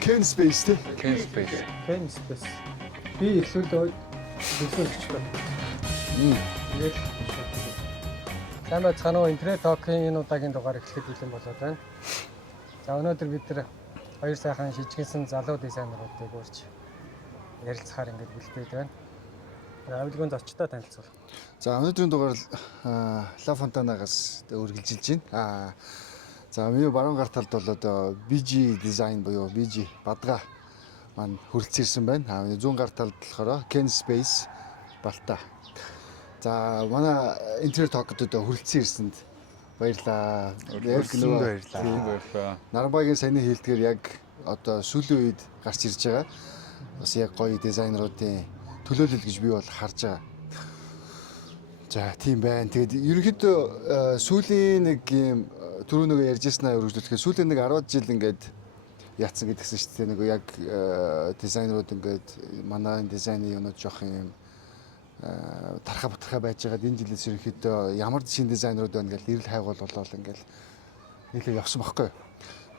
Ken Space тий. Ken Space. Ken Space. Би эхлүүлээд төлөвлөж байна. Яг сайн байцгаана уу? Интернет токийн энэ удаагийн дугаар эхлэхэд бэлэн болоод байна. За өнөөдөр бид нэр хоёр сайхан шижигсэн залуу дизайнеруудыг урьж ярилцахаар ингэж бэлдээд байна. Авилгын зочдтой танилцуул. За өнөөдрийн дугаар Ла Фонтанагаас үргэлжилж байна. За миний баруун гар талд бол одоо BG дизайн буюу BG бадга маань хүрэлцэн байна. Миний зүүн гар талд болохоор Ken Space балта. За манай интернет токод одоо хүрэлцэн ирсэнд баярлаа. Баярлаа. Нарбагийн саяны хэлдгээр яг одоо сүүлийн үед гарч ирж байгаа. Бас яг гоё дизайнеруудын төлөөлөл гэж би бол харж байгаа. За тийм байна. Тэгээд ерөнхийдөө сүүлийн нэг юм түрүү нэг ярьжсанаа өргөжлүүлэхэд сүүлийн нэг 10 жил ингээд яатсан гэдгсэн шүү дээ. Нэг яг дизайнерууд ингээд манай дизайны юмуд жоох юм тархаа байж байгаад энэ жилээс ерөнхийдөө ямар шинэ дизайнерууд байна гэж ирэл хайгуул болоод ингээд нийлээ явсан байхгүй.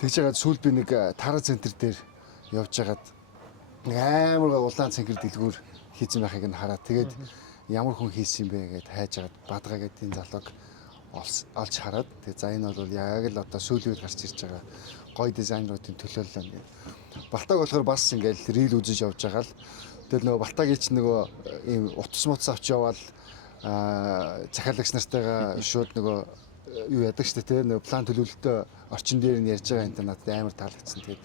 Тэгж яагаад сүүл би нэг тара центр дээр явж байгаад нэг амар улаан цэнхэр дэлгүүр хийсэн байхыг нь хараад тэгээд ямар хүн хийсэн бэ гэд хайж агаад бадгаа гэдэг энэ залууг олж хараад тэгээд за энэ бол яг л одоо сүүлийн үед гарч ирж байгаа гоё дизайнеруудын төлөөлөл нь. Балтаг болохоор бас ингээл рил үзэж явж байгаа л тэгэл нөгөө Балтагийн ч нөгөө ийм утас мутас авч яваал захиалагч нартайгаа шууд нөгөө юу ядаг штэ те нөгөө план төлөвлөлтөө орчин дээр нь ярьж байгаа энэ надад амар таалагдсан. Тэгээд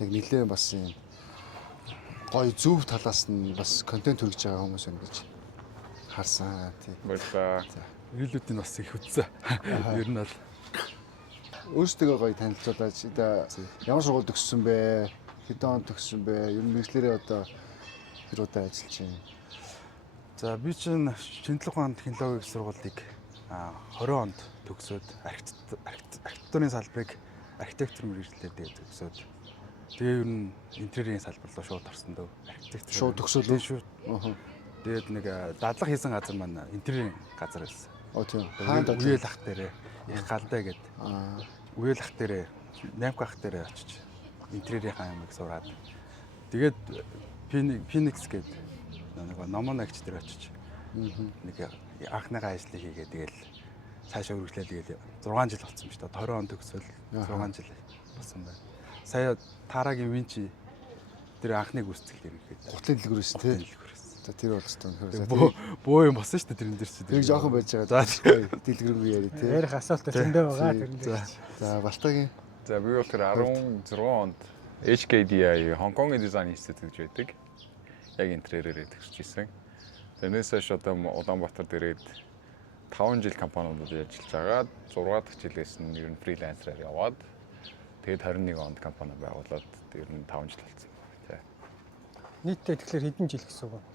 нэг нэлээд бас юм гоё зөв талаас нь бас контент хүргэж байгаа хүмүүс байна гэж харсан тийм. Баярлаа. Ирүүлүүдийн бас их үтсэн. Ер нь бол Өөрсдөө гоё танилцуулаад ямар сургууль төгссөн бэ? Хэдэн он төгссөн бэ? Ер нь мэргэжлэрээ одоо хэр удаа ажиллаж байна? за би чинь Шинжлэх ухааны технологийн сургуулийг 20 онд төгсөөд архитектурын салбарыг архитектор мэргэжлээ төгсөөд тэгээ ер нь интерьерийн салбар руу шууд орсон дөө. Архитектор Шууд төгсөөлөө шүү. Тэгээд нэг дадлага хийсэн газар маань интерьерийн газар байсан. Тийм. Хаанд үеэл ах дээрээ их галдаа гээд үеэл ах дээрээ 8 ах дээрээ очиж интерьерийн юмыг сураад тэгээд Phoenix гээд нэг номон агч дээр очиж нэг анхныхаа ажлыг хийгээд тэгэл цаашаа үргэлжлэе тэгэл 6 жил болсон юм шүү дээ. 20 он төгсөөл 6 жил болсон байна. Сая Тарагийн Винчи тэр анхныг үүсгэл ерөнхийдөө гутлын дэлгүүрээс тийм. За тэр бол зөвхөн бөө юм болсон шүү дээ тэрэн дээр чинь. Тэр жоохон байж байгаа. За дэлгэрэнгүй яри тийм. Ярих асуулт зөндөө байгаа тэрэн дээр. За Балтагийн. За би болохоор 16 онд HKDI Хонконгийн дизайн институт гэж байдаг. Яг интерьерээр төгсөж ирсэн. Тэрнээс хойш одоо Улаанбаатар дээрээд 5 жил компаниудад ажиллаж агаад 6 дахь жилээс нь ер нь фрилансераар яваад тэгээд 21 онд компани байгуулад ер нь 5 жил болсон. Тий. Нийтдээ тэгэхээр хэдэн жил гэсэн үг вэ?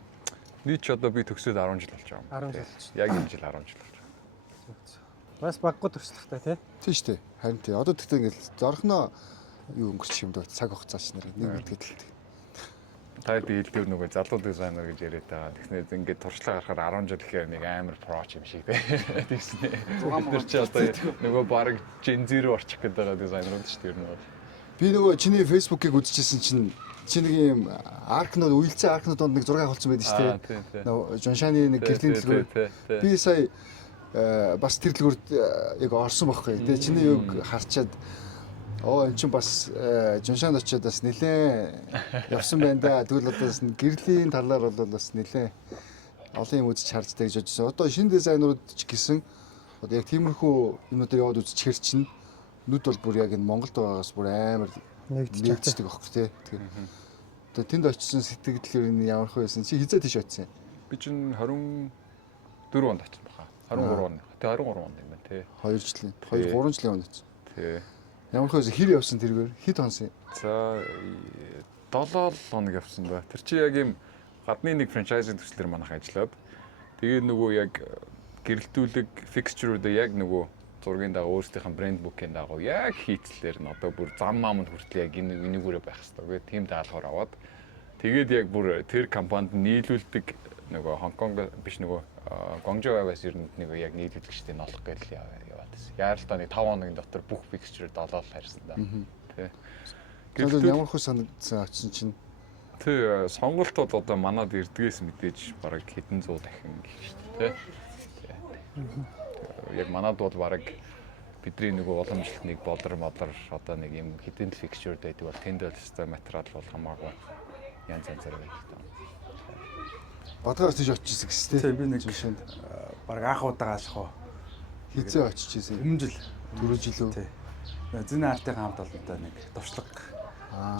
Нийт ч одоо би төгсөөд 10 жил болж байгаа. 10 жил болж Яг энэ жил 10 жил болж байгаа. Бас баггүй туршлагатай тий. Тийм шүү дээ. Харин тий. Одоо тэгтээ ингээл зорхноо юу өнгөрчих юм дөө цаг хугацаач нэр нэг үтгэл хэлдэг. Та хэлдгээр нөгөө залуу дизайнер гэж яриад байгаа. Тэгснээр ингээд туршлага гарахаар 10 жил гэхээр нэг амар проч юм шиг дээ. Тэгснээр бид чи одоо нөгөө баг Gen Z руу орчих гээд байгаа дизайнерууд шүү дээ. Ер нь. Би нөгөө чиний Facebook-ыг үзчихсэн чинь чи нэг юм аркнууд үйлцэн аркнууд донд нэг 6 хавцсан байдаг шүү дээ. Нөгөө Жоншаны нэг гэрлийн дэлгүүр. Би сая бас тэр дэлгүүрд яг орсон байхгүй. Тэгээ чиний юг харчаад эн чинь бас Жоншанд очиод бас нэлээ явсан байна да. Тэгвэл одоо бас гэрлийн талаар бол бас нэлээ олон юм үзэж харж тагж бодсон. Одоо шинэ дизайнерууд ч гэсэн одоо яг тиймэрхүү юмнуудаар яваад үзчихэр чинь нүд бол бүр яг энэ Монголд байгаагаас бүр амар нэгдчихдэг байхгүй тий. Тэгээ тэнд очисон сэтгэл энэ ямар хөө байсан чи хизээ тийш очисон. Би чинь 24 онд очсон баха. 23 он. Тэ 23 онд юм байна тий. 2 жилийн 3 жилийн өмнө очсон. Тий. Ямар хөөс хэр явсан тэргээр хэд хонсон? За 7 хоног явсан ба. Тэр чи яг юм гадны нэг франчайзинг төслөөр манайх ажиллаад тэгээд нөгөө яг гэрэлтүүлэг фиксчруудаа яг нөгөө зургийн дагуу өөрсдийнх нь брэнд букийн дагуу яг хийцлэр нь одоо бүр зам маамд хүртэл яг энэгүүрээ байх хэрэгтэй. Тэгээд тийм даалгавар аваад тэгээд яг бүр тэр компанид нийлүүлдэг нөгөө Хонконг биш нөгөө Гуанчжоу аваас ер нь нэг яг нийлүүлэгчтэй нолох гээл яваад байсан. Яаралтай нэг 5 хоногийн дотор бүх фиксчрүүд олоод харьсан да. Тэ. Тэгээд ямар хөө санагдсан очсон чинь Тэ сонголтууд одоо манад эрдгээс мэдээж бараг хэдэн зуун дахин гэх шүү дээ. Яг манад бол бараг бидний нөгөө уламжлалтныг болор одоо нэг юм хэдэн фиксчер дэйдэг бол тэнд л өстой материал бол хамаагүй янз янзаар байдаг таа. Бадгаас тийш очижсэн гэсэн тий би нэг баг анх удаа ашиг хизээ очижсэн. өмнө жил 4 жил үү? тий. Зэний артын хамт олонтой нэг туршлага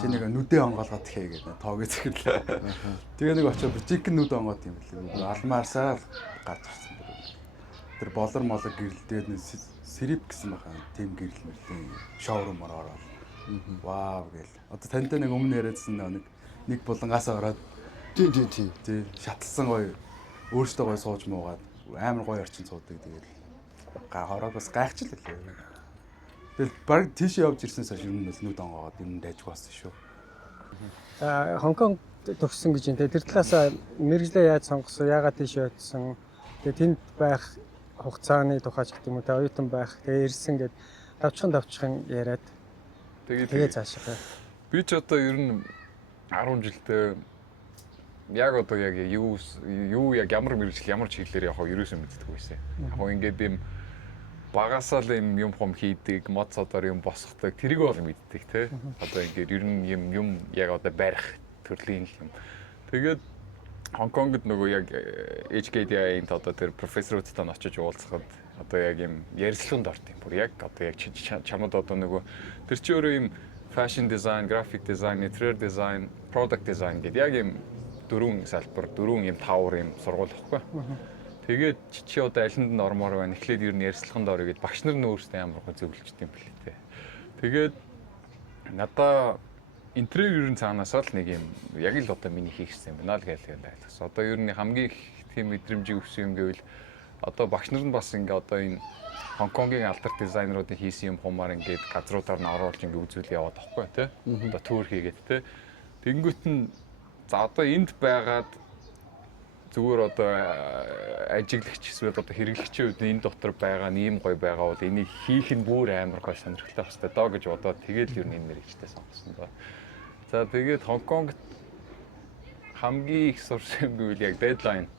чи нэг нүдээ онгоолгоод ихэ гэдэг тоог зэхэлээ. Тэгээ нэг очиж бутик нүд онгоод юм бэлээ. Алмаарсаа гарч ирсэн бүр. Тэр болор молог гэрэлдээд сэрип гэсэн байхаа тийм гэрэл мэрлийн шоурумаар ороод. Вау гээл. Одоо тантай нэг өмнө яриадсан нэг булангаасаа ороод тий шатлсан гоё өөртөө гоё сууж муугаад амар гоё орчин суудаг тэгээд хороод бас гайхчихлаа лээ. Тэгэл баг тийш явж ирсэн саш юм бол нүд онгоод юм дайж баасан шүү. Хонконг төгссөн гэж энэ тэр талаас мэрэгжлээ яаж сонгосон, яагаад тийш явсан. Тэгээ тэнд байх хугацааны тухай ч гэх юм уу те оюутан байх. Тэгээ ирсэн гэд давчхан яриад. Тэгээ цаашаа. Би ч одоо ер нь 10 жилдээ яг одоо яг юу яг ямар мэрэгжил ямар чиглэлээр явах вэ ерөөсөө мэддэг байсан. Яг ингээд юм багасаа л юм хийдэг, мод содоор юм босгодог, тэрийг бол мэддэг те. Одоо ингээд ер нь юм яг одоо барих төрлийн юм. Тэгээд Хонконгд нөгөө яг HKDI-ийн одоо тэр профессоруудтай нь очиж уулзахад одоо яг юм ярилцлаганд орд юм. Бүр яг одоо яг чамд одоо нөгөө тэр чи өөрөө юм fashion design, graphic design, interior design, product design гэдэг яг юм дөрвөн салбар, дөрвөн юм тавар юм сургууль واخгүй. Тэгээд чи одоо алинд нь ормоор байна. Эхлээд ер нь ярилцлаганд орё гэд багш нар нь өөрсдөө амар гоо зөвлөжд юм билээ те. Тэгээд надаа интерьер ер нь цаанаасаа л нэг юм яг л одоо миний хийх гэсэн юм байна л гэлээ байлгасан. Одоо ер нь хамгийн их тийм мэдрэмжийг өгсөн юм гэвэл одоо багш нар нь бас ингээ одоо энэ Хонконгийн алдар дизайнеруудын хийсэн юм хумаар ингээд газруудаар нь оруулж ингээ үзүүл яваад байхгүй те. Одоо төр хийгээд те. Тэнгүүт нь за одоо энд байгаад зүгээр одоо ажиглагч эсвэл одоо хэрэглэгчийн үед энэ дотор байгаа нэм гой байгаа бол энийг хийх нь бүр амар гой сонирхолтой бастай доо гэж бодоод тэгээд л ер нь энэ мэрэгчтэй сонгосон доо. За тэгээд Хонконгт хамгийн их сурсан юм гэвэл яг дедлайн.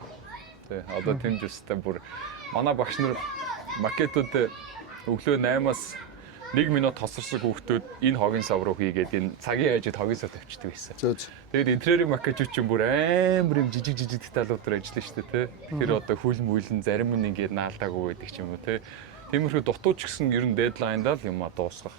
Тэ одоо тэмжээстэй бүр манай багш нар макетууд өглөө 8-аас 1 минут тосорсон хүүхдүүд энэ хогийн сав руу хийгээд энэ цагийн ажид хогийн сав тавьчихдаг байсан. Тэгээд интерьерийн макетчууд ч бүр амар юм жижиг деталуудаар ажиллана шүү дээ, тэ. Тэгэхээр одоо хүл мүйлэн зарим нь ингээд наалдаагүй байдаг ч юм уу, тэ. Тиймэрхүү дутууч гэсэн ер нь дедлайндаа л юм дуусгах.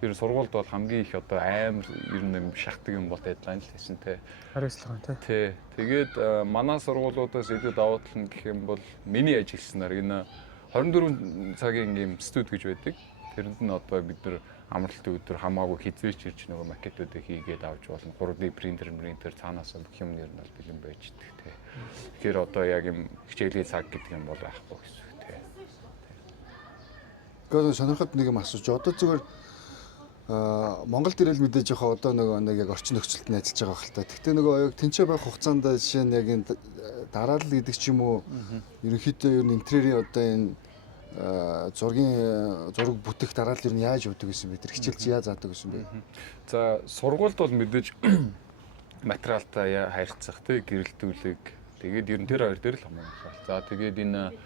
Тэр сургуульд бол хамгийн их одоо амар ер нь шахдаг юм бол дедлайн л хийсэн, тэ. Хариуцлага тий. Тэ. Тэгээд манай сургуулиудаас илүү давуу тал нь гэх юм бол миний ажилласнаар энэ 24 цагийн юм студ гэж байдаг. Тэрэнд нь одоо бид нар амралтын өдөр хамаагүй хизээч ирж нөгөө макетуудыг хийгээд авч болно. 3D принтер цаанаасаа бүх юм нэр нь бол бэлэн байж идэх тий. Тэгэхээр одоо яг юм хичээлийн цаг гэдэг юм бол байхгүй гэсэн үг тий. Гэхдээ сонирхоод нэг юм асууж. Одоо зүгээр Монголд ирэл мэдээж яхаа одоо нэг яг орчин нөхцөлд нь ажиллаж байгаа хэлтэй. Гэхдээ нөгөө яг тэнцээ байх хугацаанд жишээ нь яг энэ дараалал гэдэг ч юм уу ерөнхийдөө ер нь интерьерийн одоо энэ зураг бүтэх дараалал ер нь яаж өгдөг гэсэн бэ? Тэр хичээл чи яаж заадаг гэсэн бэ? За сургуульд бол мэдээж материалтай харьцах тий гэрэлтүүлэг. Тэгээд ер нь тэр хоёр дээр л хамаарах. За тэгээд энэ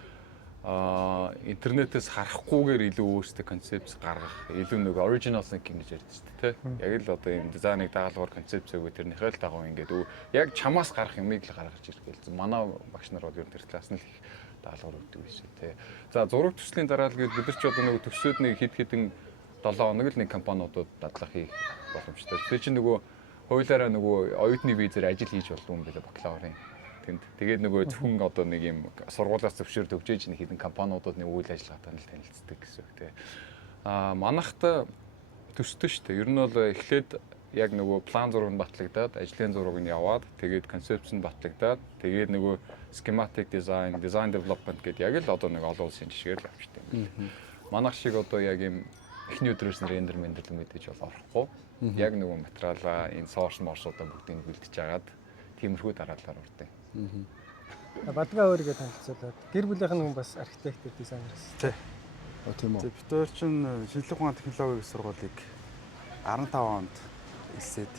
интернетээс харахгүйгээр илүү өөрсдөө концепц гаргах, илүү нэг original thinking гэж ярьдаг шүү дээ, тий. Яг л одоо энэ дизайныг дагалгавар концепц өгөө тэрнийхээ л дагуу ингээд яг чамаас гарах юмыг л гаргаж ирэх. Манай багш нар бол ер нь тэр талаас нь л их даалгавар өгдөг байсан тий. За зураг төслийн дараалал гэж бид нар ч одоо нэг төсөөд нэг хэд хэдэн 7 хоног л нэг компаниудад дадлага хийх боломжтой. Тэр чинь нөгөө хуулиараа нөгөө оюутны визээр ажил хийж болов юм билээ бакалаврын тэнд. Тэгээд нөгөө зөвхөн одоо нэг юм сургуулиас зөвшөөр төгжээж нэг хэдэн компаниудад нэг үйл ажиллагаатай нь танилцдаг гэсэн үг тий. Манайхта төстэй шүү дээ. Ер нь бол эхлээд яг нөгөө план зураг нь батлагдаад, ажлын зураг нь яваад, тэгээд концепц нь батлагдаад, тэгээд нөгөө schematic design, design development гэдэг яг л одоо нэг олон улсын жишгээр л авчтай юм. Манайх шиг одоо яг юм эхний өдрөөс нь рендер мэдээж бол орохгүй. Яг нөгөө материалаа энэ source morse-уудаа бүгдийг бэлдэж агаад тиймэрхүү дараалалаар урдیں۔ Бадгаа өөрийгөө танилцуулаад гэр бүлийнх нь хүн бас архитект дизайнер гэсэн. Тий. Тийм үү. Бид хоёр чинь шинжлэх ухааны технологийн сургуулийг 15 онд эсээд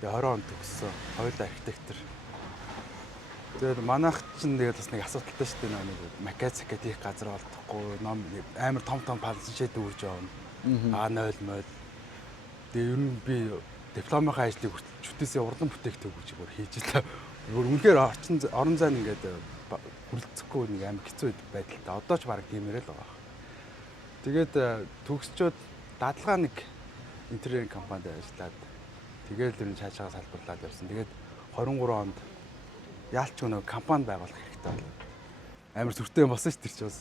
тэгээ 20 он төгссөн. Хоёулаа архитектор. Тэгээд манайх чинь тэгээд бас нэг асуудалтай шүү дээ нэг макет хийх газар олдохгүй ном амар том палшид үрж явна. А0 мол. Тэгээ ер нь би дипломынхаа ажлыг чүтээсээ урлан бүтээгдэхүүн гэж бүр хийж илаа. Үнэхээр орон зайн ингээд хүрлцэхгүй нэг амар хэцүү байдалтай. Одоо ч баг тиймэрэл байгаа. Тэгээд төгсчөөд дадлага нэг интерьерийн компанид ажиллаад тэгээд ер нь цаашаа салбарлаад явсан. Тэгээд 23 онд яалч нэг компани байгуулах хэрэгтэй болов. Амар сүртэй юм болсон ш тэр чинь бас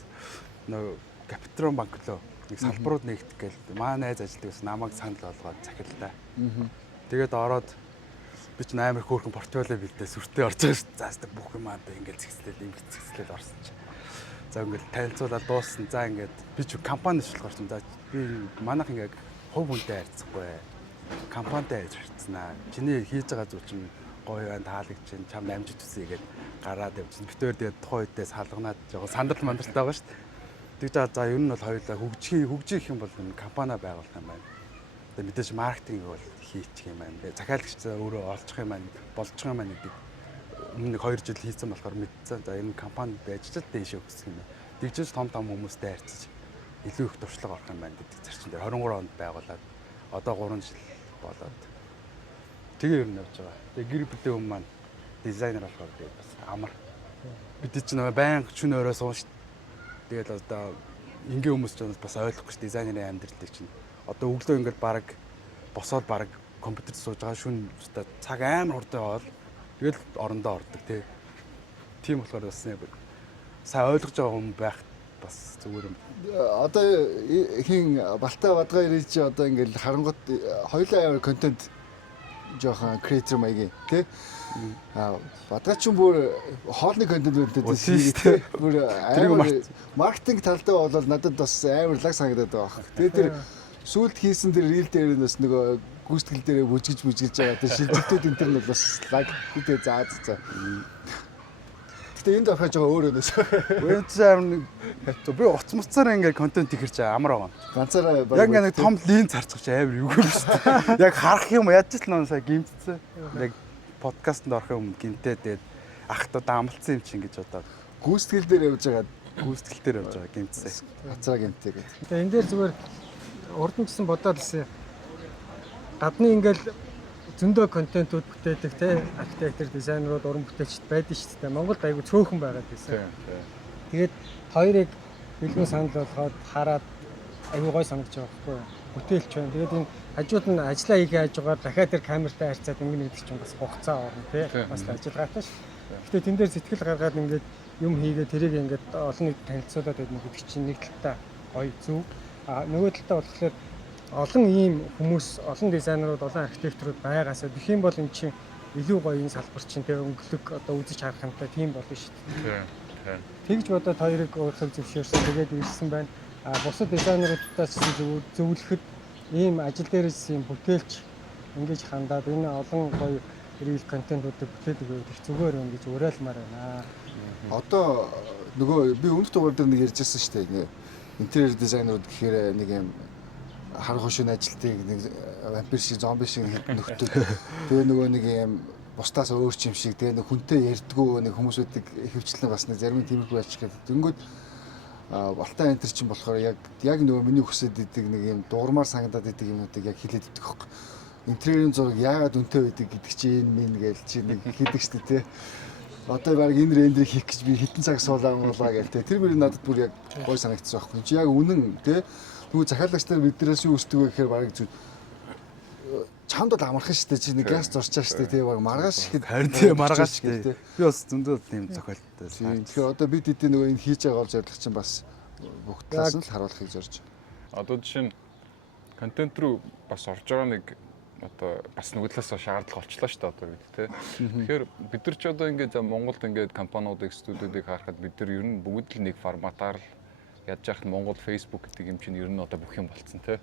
нөгөө Капитрон банк лөө нэг салбарууд нэгдэх гээл маа найз ажилладаг гэсэн намайг санал болгоод захирлаа. Тэгээд ороод би ч амар хөөрхөн портфолио бэлдээ сүртэй орж байгаа ш. За бүх юм аа ингээд зэгцлээд орсон чи. За ингээд танилцуулаад дууссан. За ингээд би ч компани шилэх орсон. За би манайх ингээд хувь хүнтэй харьцахгүй. Компанитай харьцснаа. Чиний хийж байгаа зүйл чинь гоё байна таалагдж чинь чамд амжиж үсэ гээд гараад явчихсан. Битээр тэгээд тухайн үедээ салганаад жоохон сандал мандартай байгаа шүү дээ. Тэгж за ер нь бол хоёулаа хөгжих юм бол компани байгуулах юм байна. Тэгээд мэдээж маркетинг бол хийчих юм байна. Захиалагч өөрөө олчих юм байна, болчих юм байна гэдэг өмнө 2 жил хийсэн болохоор мэдсэн. За энэ компанид ажиллаж дээшээ өсөх юм байна. Тэгжээс том хүмүүстэй харьцаж илүү их туршлага орох юм байна гэдэг зарчим дээр 23 онд байгуулад одоо 3 жил болоод тэгээ ер нь явж байгаа. Тэгээ гэр бүлийн хүмүүс маань дизайнер болохоор тэгээд бас амар. Бид чинь байнга чүн өрөө суун шүү. Тэгээд одоо ингийн хүмүүс ч бас ойлгохгүй ш дизайнерын амьдралыг чинь. Одоо өглөө ингээд баг босоод баг компьютерт сууж байгаа шүн цаг амар хурдан явал тэгээд орондоо ордог тий. Тийм болохоор бас сайн ойлгож байгаа хүн байх бас зүгээр юм. Одоо хин Балтай Бадгаа ирээ чи одоо ингээд харангуут хоёулаа ямар контент жоохон креатор маягийн тий. Бадгаа ч бүр хоолны контент үүрдэг тий. Бүр маркетинг талдаа бол надад бас амар лаг санагдаад байгаа. Тэгээ тэр сүүлд хийсэн тэр рил дээр нь бас нөгөө гүйцэтгэл дээрээ бүжгэж байгаа. Тэр шилжилтүүд энэ төр нь бас лаг үдээ заа. Гэтэ энд авах жоо өөр өнөөс. Үгүй би уцмцаар ингээд контент ихэрч амар байгаа. Ганцаараа яг ингээд нэг том линз харцгач амар юу юм шүү дээ. Яг харах юм яаж ч л сая гимтсэн. Яг подкастт орох юм гимтээ тэгээд ахтаа амлцсан юм чи ингэж одоо гүйцэтгэл дээр явж байгаа гимтсэн. Хацаа гимтээ гэдэг. Тэгээ энэ дээр зүгээр урд нь гэсэн бодоод лсэн. Гадны ингээл зөндөө контентууд бүтээдэг те архитектор, дизайнерууд, уран бүтээлчд байдаг шүү дээ. Монголд айгүй цөөхөн байгаад байсан. Тэгээд хоёрыг бэлгэн санал болгоод хараад айгүй гой санагдаж байгаа байхгүй юу? Бүтээлч байна. Тэгээд энэ хажууд нь ажиллаа хийгээ хаж байгаа дахиад тэр камертай харьцаад ингэнэ гэдэг чинь бас хугацаа орно те. Бас ажиллагаатай ш. Гэтэ тэн дээр сэтгэл гаргаад ингээд юм хийгээ тэрийг ингээд олон нийт танилцуулаад байдаг гэдэг чинь нэг талтай гоё зүг. Нөгөө талтай болохоор олон ийм хүмүүс, олон дизайнерууд, олон архитекторууд байгаасаа дэх юм бол эн чинь илүү гоё энэ салбар чинь тэгээ өнгөлөг одоо үзэж харах юмтай тийм болно шүү дээ. Тэгж бодоод хоёрыг өөрсдөө зөвшөөрсөн. Тэгээд ирсэн байна. Бусад дизайнеруудтай ч зөвлөхөд ийм ажил дээрээс ийм бүтээлч ингэж хандаад энэ олон гоё рил контентуудыг бүтээдэг байх зүгээр юм гэж уриалмаар байна. Одоо нөгөө би өмнөх дугаар дээр нэг ярьжсэн шүү дээ. Интерьер дизайнерууд гэхээр нэг юм хар хошин ажилтыг нэг вампир шиг зомби шиг нөхдөг. Тэгээ нөгөө нэг юм бусдаас өөр юм шиг тэгээ нэг хүнтэй ярьдгүү нэг хүмүүсүүдийг хөвчлэн бас нэг зарим тиймэрхүү ачиж гэдэг. Тэнгүүд Балтай энтер чинь болохоор яг нөгөө миний хүсэж идэг нэг юм дуурмаар санагдаад идэг юмнуудыг яг хэлээд идэх хөөх. Интерьерийн зураг яагаад үнэтэй байдаг гэдэг чи энэ минь гээл чи нэг хийдэг шүү дээ тий. Одоо баг энэ рендерийг хийх гэж би хитэн цаг суулаа гээл тий. Тэр мөрөнд надад бүр яг гой санагдсан байхгүй. Чи яг үнэн тий. Нөгөө захиалагч нар биднээс юу өсдөг вэ гэхээр баг зү чамд бол амархан шүү дээ чи нэг газ зорчаа шүү дээ тий баг маргааш ихэд харин тий маргааш тий би бас зөндөө тийм зохиолттой. Тэгэхээр одоо бид эдийн нөгөө энэ хийж байгаа гол зорилго чинь бас бүх талаас нь л харуулахыг зорж байна. Одоо жишээ нь контент руу бас орж байгаа нэг одоо бас нөгөө талаас шаардлага олчлаа шүү дээ одоо бид тий. Тэгэхээр бид нар ч одоо ингээд Монголд ингээд компаниудыг студиудыг харахад бид нар ер нь бүгд л нэг форматаар л яаж яах Монгол Facebook гэдэг юм чинь ер нь одоо бүх юм болцсон тий.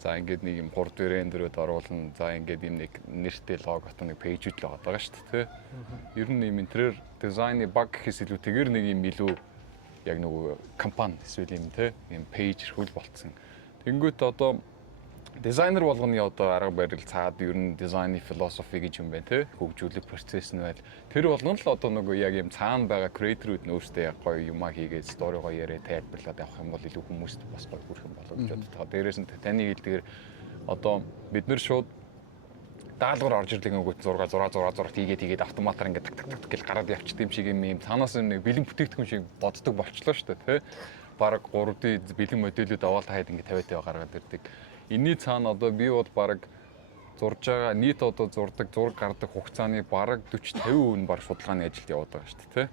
За ингээд нэг юм 3D рендерүүд оруулна. За ингээд юм нэг нэртэй логотой нэг пэйжүүд л байгаа шүү дээ тий. Ер нь юм интерьер дизайны баг гэхээс илүүтэйгээр нэг юм илүү яг нөгөө компани эсвэл юм тий. Юм пэйж хөл болцсон. Тэнгүүт одоо дизайнер болгоны одоо арга барил цаад ер нь дизайны философи гэж юм байна те хөгжүүлэх процесс нь байл тэр болгоно л одоо нөгөө яг юм цаана байгаа креаторууд нь өөрсдөө яг гоё юмаа хийгээд сторигоо яриа тайлбарлаад явах юм бол илүү хүмүүст бас гоё хүрэх юм болоо гэж боддог. Дээрээс нь таны хэлдгээр одоо бид нэр шууд даалгавар орж ирлээ гэнэ 6 хийгээд автоматар ингээд так гэж гараад явчихдаг юм шиг юм цаанаас нэг бэлэн бүтээгдэхүүн шиг боддог болчлоо шүү дээ те бараг 3D бэлэн модулүүд аваад хаяад ингээд тавиад гаргаад ирдэг. Энийний цаана одоо би бол бараг зурж байгаа нийт одоо зураг гардаг хугацааны бараг 40-50% нь баг судалгааны ажилд яваад байгаа шүү дээ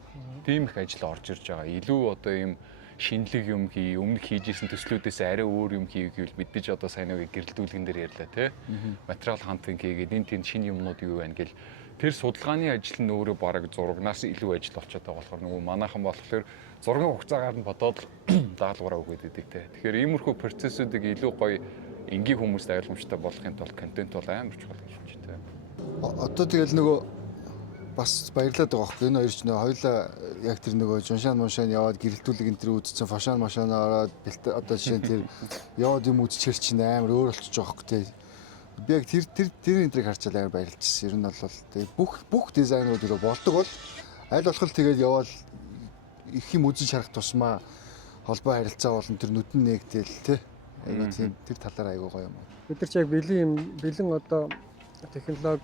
тийм их ажил орж ирж байгаа. Илүү одоо юм шинэлэг юм хий, өмнөх хийжсэн төслүүдээс арай өөр юм хийх гэвэл мэдээж одоо сайн нэг гэрэлтүүлгэн дээр ярьлаа тий. Материал хантинг хийгээд энэ тийм шинэ юмнууд юу байна гэл тэр судалгааны ажил нь өөрөө бараг зурагнаас илүү ажил болчиход байгаа болохоор нөгөө манайхан болохоор зургийн хугацаагаар нь бодоод даалгавраа өгөөд идэг тий. Тэгэхээр иймэрхүү процессүүдийг илүү гоё энгийн хүмүүст ойлгомжтой болохын тулд контент бол амар чухал гэж байна тий. Одоо тэгэл нөгөө бас баярлаад байгаа байхгүй энэ хоёр ч нөө хоёлаа яг тэр нөгөө жуншаан муншаан яваад гэрэлтүүлэг энэ төр үзсэн фашаан машаанаа ороод одоо жишээ нь тэр яваад юм үзчихэр чинь амар өөр болчихж байгаа байхгүй тий. Би яг тэр энэ төрийг харчаад амар баярлжсэн. Ер нь бол тий бүх дизайнерууд өрөө болдог бол аль болох тэгэл яваад их юм үзэж харах тусмаа холбоо харилцаа болон тэр нүдэн нэгтэл тий. Айгуу тийм тэр талаар айгуу гоё юм. Бид нар ч яг бэлэн одоо технологи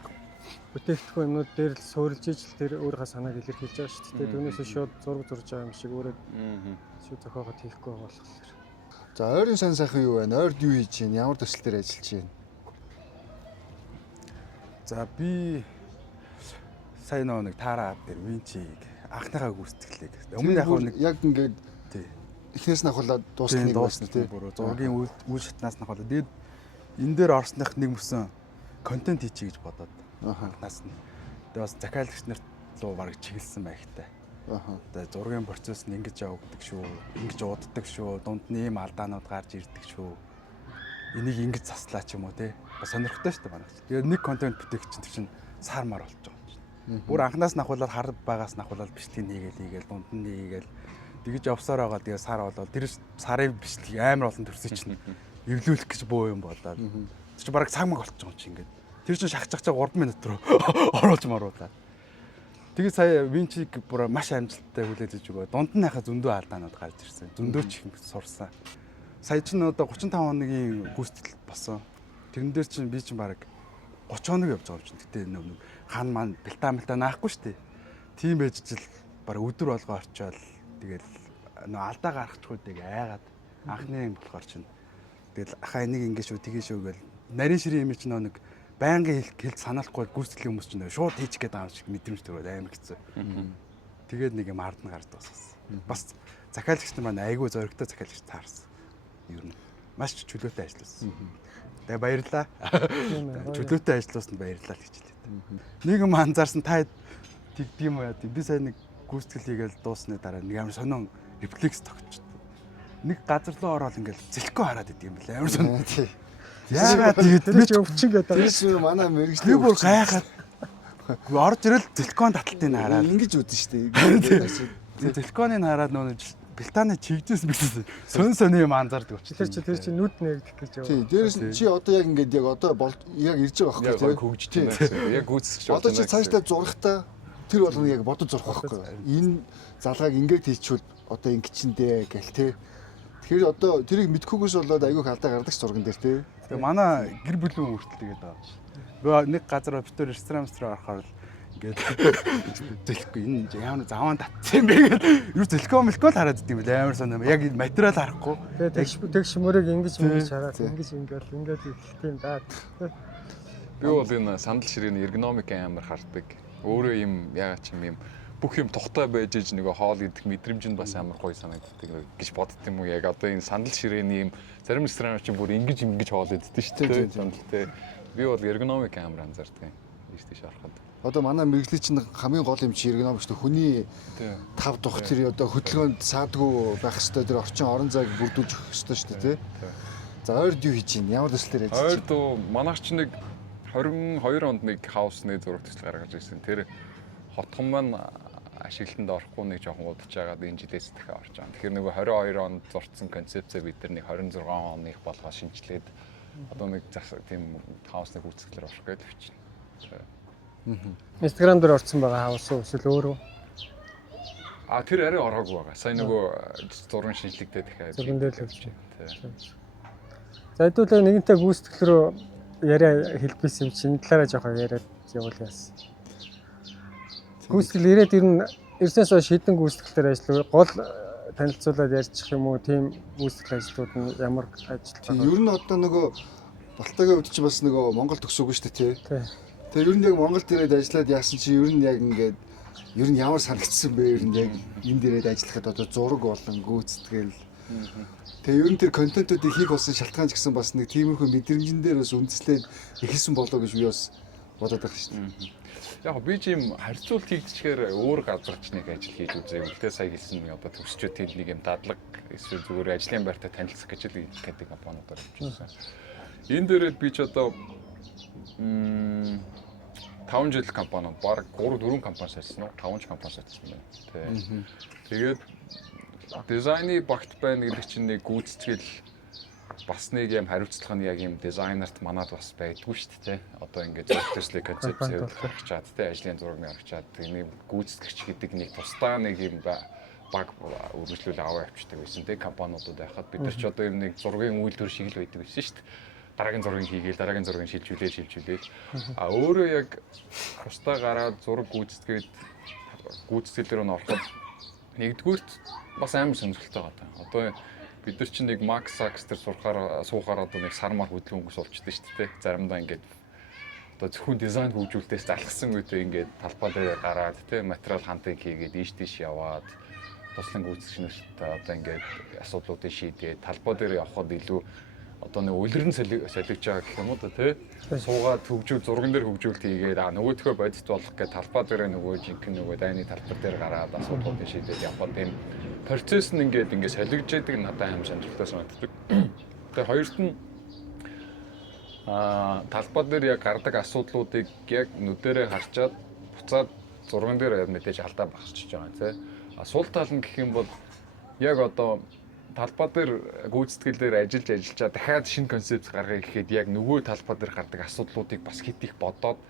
бүтээгдэхүүн юмнууд дээр л суурилж ижил тэр өөрийнхөө санааг илэрхийлж байгаа шүү дээ. Түүнээс шууд зураг зурж байгаа юм шиг өөрөө шууд зохиогоод хийхгүй болохоор. За ойрын сан сайхан юу байна? Ойрд юу хийж байна? Ямар төсөл дээр ажиллаж байна? За би сая нэг таараа дээр винчиг анхныхаа гүйцэтгэлийг өмнө яг ингээд тий эхнээс нь ахуулаад дуусна байсан тий. Зургийн үйл шатнаас нь ахуулаад тэгээд энэ дээр орсных нэг мөсөн контент хийчих гэж бодоод анхнаас нь тэгээд бас захиалагч нарт руу бараг чиглэсэн байхтай. Тэгээд зургийн процесс нь ингэж явагддаг шүү, ингэж уддаг шүү, дунд нь ийм алдаанууд гарч ирдэг шүү. Энийг ингэж заслаа ч юм уу тий. Бас сонирхолтой шүү дээ манайх. Тэгээд нэг контент бүтээх чинь сар мар болж байгаа юм чинь. Бүр анхнаас нь ахуулаад хар багаас нь ахуулаад бичлэгийг хийгээл дунд нь хийгээл тэгж явсаар байгаа. Тэгээд сар болоод тэр сарын бичлэг амар олон төрсөй чинь эвлүүлэх гэж боо юм болоод. Тэр чинь бараг цаг маг болчихсон юм чинь ингээд. Тэр чинь шахаж 3 минут руу оруулж маруулаад. Тэгээд сая винчиг бүр маш амжилттай хүлээж өгөө. Дунд нь хахаа зөндөө алдаанууд гарч ирсэн. Зөндөө ч их сурсан. Сая чинь одоо 35 хоногийн гүйцэтгэл болсон. Тэрэн дээр чинь би чинь бараг 30 хоног явж байгаа юм чинь. Гэтэ нэг хан маань бэлтаа наахгүй шүү дээ. Тийм байж жил бараг өдөр болгоо орчоод тэгэл нөө алдаа гаргачихгүйдэг айгаад анхны юм болохоор чинь тэгэл ахаа энийг ингэ шүү тгий шүү гэл нарийн ширийн юм чинь нэг байнгын хэлж санаалахгүй гүйцэтгэлийн хүмүүс чинь шууд хийчих гээд байгаа юм шиг мэдрэмж төрөөд амар хэцүү. Тэгээд нэг юм ард нь гард бассан. Бас захиалагч нар маань айгүй зоригтой захиалагч таарсан. Ер нь маш чөлөөтэй ажилласан. Тэгээ баярлалаа. Чөлөөтэй ажилласанд баярлалаа гэж хэлээ. Нэг юм анзаарсан та тэгдэг юм яа. Би сая нэг гүйцэтгэл хийгээл дуусны дараа нэг амар сонион рефлекс тогтчихсон. Нэг газар руу ороод ингээл зэлхгөө хараад идэв юм байна. Амар сонио. Яагаад тэгээд тэр чинь өвчин гэдэг. Тэр манай мэрэгчлээ бүр гайхаад орж ирэл зэлхгөө таталтыг хараад ингэж үүдэн штэ. Зэлхгөөнийг хараад нөө бэлтааны чигдээс бэлсэн сони юм анзаардаг учраас. Тэр чинь нүд нэгдэх гэж яваа. Тий, дээрээс нь чи одоо яг ингээд яг одоо яг ирж байгаа байхгүй яг хөгжиж байна. Яг гүйцэтгэж байна. Одоо чи цаашдаа зурхтаа тэр болгоно яг бодож зурх байхгүй. Энэ залгааг ингээд хийчихвэл одоо ингэчэндээ гэл те. Тэгэхээр одоо тэрийг мэдхгүйгээс болоод айгүй халдаа гардаг зурган дээр те. Тэгээ манай гэр бүлийн хүртэл тэгээд байгаа юм шиг. Нэг газар битүүр ресторан орохоор л ингээд зэлхгүй энэ ямар заван татсан юм бэ гэдэг. Юу зэлкөө хараад идэв юм амар санаа. Яг материал харахгүй. Тэгээ тэгш мөрөг ингэж хараад ингэж ингээд ихтэй юм даа. Би бол энэ сандал ширээний эргономик амар хардаг. Өөрөө юм ягаад ч юм бүх юм тухтай байж иж нөгөө хоол идэх мэдрэмж нь бас амар гоё санагддаг гэж бодд юм уу. Яг одоо энэ сандал ширээний юм зарим ресторанч бүр ингэж хоол иддэг шүү дээ. Сандалтай. Би бол эргономик амар анзаардаг юм. Ийш ороход. Одоо манай мэрэгжлийн чинь хамгийн гол юм чи эргономикч хүний тав дух тэр одоо хөдөлгөөнд саадгүй байх хэвээр тэр орчин орон зайг бүрдүүлж өгөх хэвээр шүү дээ. За ойрд юу хийж байна? Ямар төслөөр ажиллаж байна? Ойрд манайх ч нэг 22 онд нэг хаусны зураг төсөл гаргаж ирсэн. Тэр хотхон маань ашиглалтанд орохгүй нэг жоохон удаж байгаад энэ жилээс дахиад орж байгаа. Тэгэхээр нөгөө 22 онд зурцсан концепцээ бид нар нэг 26 оных болгоо шинжилээд Одоо нэг тийм хаусны гүйцэтгэлээр орох гэж бичнэ. Instagram дээр орсон байгаа хаус уу эсвэл өөрөө? Тэр арай ороогүй байгаа. Сайн нөгөө зургийн шинжлэхдээ дахиад зурган дээр л явж байна. За хэдүүлээ нэгэнтээ гүйцэтгэл рүү яриа хэлбэсэн юм чинь талаараа жоохон яриад явуул яасан. Гүйцэтгэл ирээд ирснээс хойш хэдэн гүйцэтгэлээр ажиллав? Гол танилцуулаад ярьчих юм уу? Тийм гүйцэтгэл ажлууд нь ямар ажил байна? Ер нь одоо нөгөө Балтагийн хувьд ч бас нөгөө Монгол төгсөөгүй шүү дээ тий. Тэгээ ер нь яг Монголд ирээд ажиллаад яасан чи ер нь яг ингээд ер нь ямар санагдсан бэ? Ер нь яг энд ирээд ажиллахад одоо зураг болон гүйцэтгэл. Тэгээ ер нь тэр контентуудыг хийх болсон шалтгаан ч гэсэн бас нэг тиймэрхүү мэдрэмжэн дээр бас үндэслээд эхэлсэн болоо гэж би бас бодоод байгаа шүү дээ. Яг би ч юм харьцуулт хийгдчихээр өөр газарч нэг ажил хийж үзээгүй. Гэтэ сая хэлсэн нэг одоо төгсчөө тэнд нэг юм дадлаг эсвэл зүгээр ажлын байртаа танилцах гэж л гэдэг компаниудаар явчихсан. Энэ дээрээ би ч одоо 5 жил компани баг 3-4 компани сайжсан уу? 5 компани сайжсан байна. Тэгээд дизайны багт байна гэдэг чинь нэг гүйцэтгэл бас нэг юм хариуцлага нь яг юм дизайнерт манад бас байдгүй шүү дээ. Одоо ингээд зөвхөслийн концепт хийвчаад тий ажлын зураг нарагчаад нэг гүйцэтгэгч гэдэг нэг тусдаа нэг юм баг үргэлжлүүл аваа авчдаг байсан тий компаниудад байхад бид нар ч одоо юм нэг зургийн үйлдвэр шиг л байдаг байсан шүү дээ. Дараагийн зургийг хийгээл дараагийн зургийг шилжүүлээл. Өөрөө яг тусдаа гараад зураг гүйцэтгэлээр нь ороход нэгдүгürt бас амар сонирхолтой байгаа. Одоо бид нар чинь нэг Max Sachs дээр суухаар одоо нэг сар мар хөдөлгөөнгөө суулчдаг шүү дээ. Заримдаа ингээд одоо зөвхөн дизайн хөгжүүлэлтээс залхсан үедээ ингээд талбай дээр гараад тий материал хантыг хийгээд ийш яваад туслан гүйцэтгэгчнэртэй одоо ингээд асуудлуудыг шийдээд талбай дээр явхад илүү одоо нэг үлрэн солигж байгаа гэх юм уу тий суугаад зурган дээр хөгжүүлэлт хийгээд нөгөөдхөө бодит болох гэж талбай дээр нөгөө жинхэнэ нөгөө дайны талбар дээр гараад асуудлуудыг шийдээд явхад тийм процесс нь ингээд солигж яадаг надад аим сонирхолтой санагддаг. Тэгээ хоёрт нь талбай дээр яг гардаг асуудлуудыг яг нүдэрээ харчаад буцаад зурган дээр мэдээж алдаа багсчихж байгаа тий. Сул тал нь гэх юм бол яг одоо талбай дээр гүйцэтгэлээр ажиллаж дахиад шинэ концепт гаргая гэхэд яг нөгөө талбай дээр гардаг асуудлуудыг бас хит их бодоод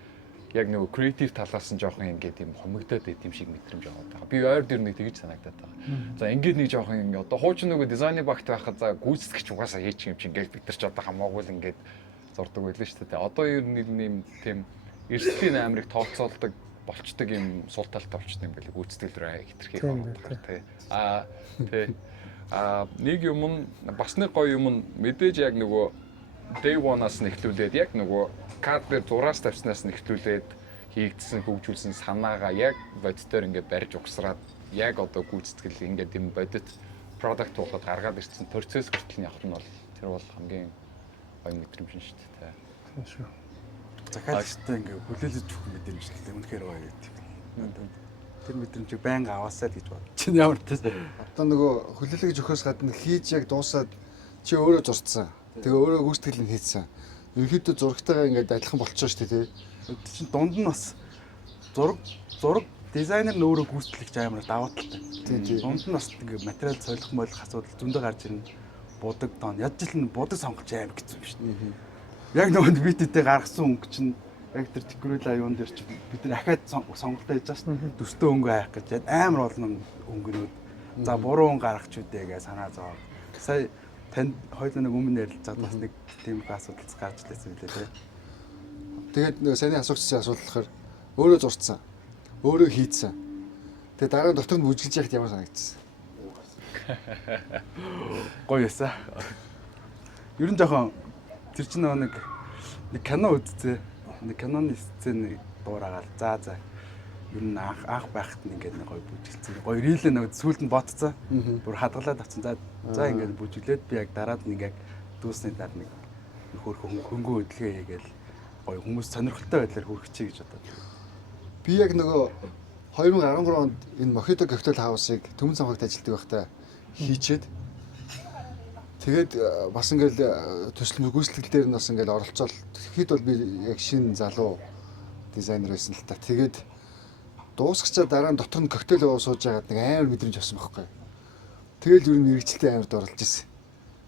яг нөгөө креатив талаас нь жоохон ингээд юм хомигдоод байт юм шиг мэдрэмж аваад байгаа. Би ойр дээр нэг тэгж санагдаад байгаа. За ингээд нэг жоохон одоо хуучин нөгөө дизайны багт байхад за гүйцэтгэгч угаасаа хийчих юм чинь ингээд бид нар ч одоо хамаагүй л ингээд зурдаг байлаа шүү дээ. Одоо ер нь нэг тийм эрсдлийн амрыг тооцоолдог болчдөг юм сул талтай болчтой юм байлаа гүйцэтгэлрээ хитрхийг байна тий. Тий. Нэг юм нь бас нэг гоё юм нь мэдээж яг нөгөө day one-аас нэхлүүлээд яг нөгөө кад дээр зураас тавьснаас нэхлүүлээд хийгдсэн хөгжүүлсэн санаагаа яг бодитоор ингээд барьж угсраад яг одоо гүйцэтгэл ингээд юм бодит product болоод гаргаад ирсэн процесс хүртэл нь явах нь бол тэр бол хамгийн гоё мэдрэмж шүү дээ. Тийм шүү. Захиалчтай ингээд хүлээлж өгөх мэдрэмж л дээ. Үнэхээр гоё гэдэг. Тэр мэдрэмжийг байнга аваасаа л гэж бодож байна. Ямар ч тийм. Одоо нөгөө хүлээлгэж өгөхөөс гадна хийж яг дуусаад чи өөрөө зурцсан. Тэгээ өөрөө гүйцэтгэл нь хийсэн. Ерөнхийдөө зурагтайгаа ингээд адилхан болчихоо шүү дээ тий. Чинь дунд нь бас зураг дизайнер нь өөрөө гүйцэтгэж амар даваа талтай. Дунд нь бас ингээд материал солих молих асуудал зөндөө гарч ирнэ. Будаг тоон. Яд жил нь будаг сонгож амар хэцүү юм шүү дээ. Яг нөгөө биттэй гаргасан өнгө чинь яг тэр декорал аюун дээр чи бид нар ахаад сонголтоо хийж байгаа шүү. Төстөө өнгө авах гэж амар олон өнгөнүүд. За буруу өнгө гаргач үдээ гэж санаа зовоо. Сая танд хоёул нэг өмнө ярилцаад бас нэг тийм асуудал гарч лээсэн билээ тий. Тэгээд нөгөө саний асуугчдын асуудал болохоор өөрөө зурцсан. Өөрөө хийцсэн. Тэгээд дараа нь дотор нь бүжгэлж яхад ямар санагдсан? Гоё ясаа. Ер нь жоохон тэр чинь нэг кино үзцээ. Нэг киноны сцен дуурайгаал. За. Ер нь анх байхад ингээд нэг гоё бүжгэлцсэн. Гоё рилээ нэг сүүлд нь ботцсон. Бүр хадгалаад авсан. За ингээд бүжиглээд би яг дараад нэг яг дүүсний дараа нэг хөнгөн хөдөлгөөн хийгээл гоё хүмүүс сонирхолтой байдлаар хүрчихье гэж бодоод. Би яг нөгөө 2013 онд энэ Mojito Cocktail House-ыг Төмөн цамхагт ажилладаг байхдаа хийчээд тэгээд бас ингээл төсөл гүйцэтгэл дээр нь бас ингээл оролцоод тэгэхэд бол би яг шинэ залуу дизайнер байсан л та. Тэгээд дуусгачаа дараа нь дотор нь коктейл ууж сууж байгаад нэг амар мэдрэмж авсан байхгүй. Тэгэл ер нь мэрэгчлээ амард оролж ирсэн.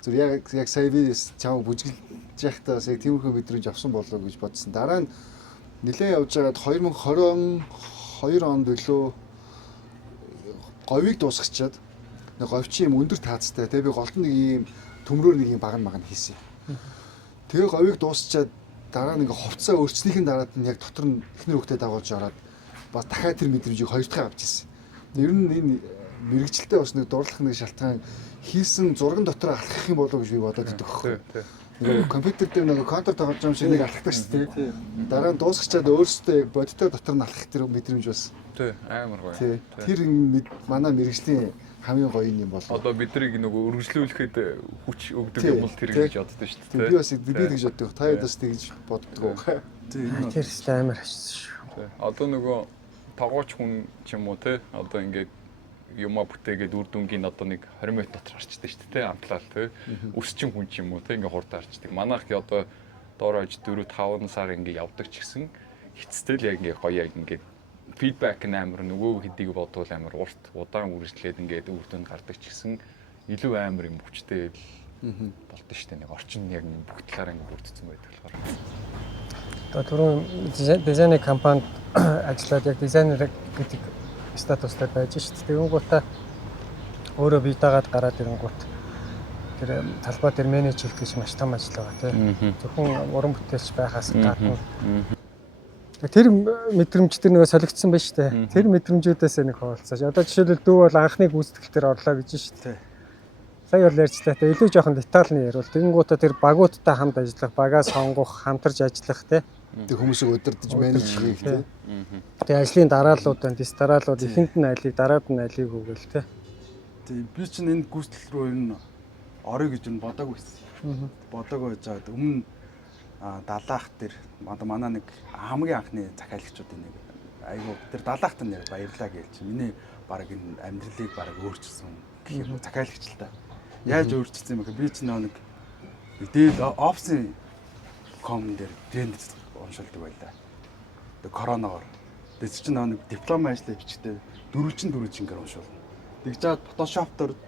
Зүр яг сая би чам бүжгэл яхтаа бас яг тиймэрхүү мэдрэмж авсан болоо гэж бодсон. Дараа нь нэлээд явж байгаад 2022 онд өглөө говийг дуусгачаад нэг говьчин юм өндөр таацтай тэгээ би голд нэг ийм төмрөөр нэг юм баган маган хийсэн. Тэгээ говийг дуусчаад дараа нь ингээ хувцаа өрчнийхэн дараад нь яг дотор нь эхнэр хөвгтөд дагуулж ороод бас дахиад тэр мэдрэмжийг хоёр дахь авч ирсэн. Ер нь энэ мэрэгчлээ бас нэг дурлах нэг шалтгаан хийсэн зурган дотор алхах юм болов уу гэж би бодоод байдаг байхгүй. Ингээ компьютер дээр нэг контор тоглож байгаа юм шиг нэг алхдаг шүү дээ. Дараа нь дуусгачаад өөрөөсөө яг бодиттой дотор нь алхах тэр мэдрэмж бас. Тий, амар гоё. Тэр манай мэрэгжлийн хамгийн гоё юм болов. Одоо биднийг нөгөө өргөжлүүлэхэд хүч өгдөг юм бол тэр гэж боддоо шүү дээ. Би бас би тэгж боддог. Та ядаас тэгж боддог. Тэр ихтэй амар хашсан шүү. Одоо нөгөө тогооч хүн ч юм уу те одоо ингээд юмаа бүтээгээд үр дүнгийн одоо нэг 20 минут дотор харчдаг шүү дээ амтлал те өсчин хүн ч юм уу те ингээд хурдан харчдаг. Манайх одоо доор аж 4-5 сар ингээд явдаг ч гэсэн эцэстэл яг ингээд гоё яг ингээд фидбек амар нөгөө хэдийг бодвол амар урт удаан үргэлжлээд ингээд үр дүнд гардаг ч гэсэн илүү амар юм хүчтэй болдог шүү дээ. Нэг орчин яг бүх талаараа ингээд бүрдсэн байдаг болохоор. Одоо түрүүн дизайны компанид ажиллаад яг дизайнер гэдэг статустай байж шүү дээ. Тэгэнгүүтээ өөрөө бие даагаад гараад ирэнгүүт тэр талбай дээр менеж хийх гэж маш том ажил байгаа тийм. Зөвхөн уран бүтээлч байхаас гадна тэр мэдрэмж тэр нөгөө солигдсон байна шүү дээ. Тэр мэдрэмжүүдээс нэг хуваалцааж. Одоо жишээлбэл дүү бол анхны гүйцэтгэл төр орлоо гэж шүү дээ. Сая бол ярьчлаа те илүү жоохон детальны ярил. Тэгэнгүүтээ тэр багуудтай хамт ажиллах, багаа сонгох, хамтарч ажиллах те. Тэг хүмүүсийг удирдах, менеж хийх те. Тэгээ ажлын дарааллууд байна, дис дарааллууд ихэнд нь алийг, дараад нь алийг үгэл те. Тэг би чинь энэ гүйцэтгэл рүү энэ орё гэж нь бодоагүй байсан. Бодоагүй байж байгаа. Өмнө далаах тэр манай нэг хамгийн анхны захиалагчдын нэг айгуу тэр далаахт нэр баярлаа гээл чи миний баг энэ амьдралыг баг өөрчилсөн гэх юм захиалагч л та. Яаж өөрчилсөн юм бэ? Би ч нэг дээд офсын ком дээр тренд уншилдаг байлаа. Тэг коронавор. Тэг чи нэг диплом ажлаа бичгтээ 4 ингээр уншуулна. Тэгж чад фотошоптоор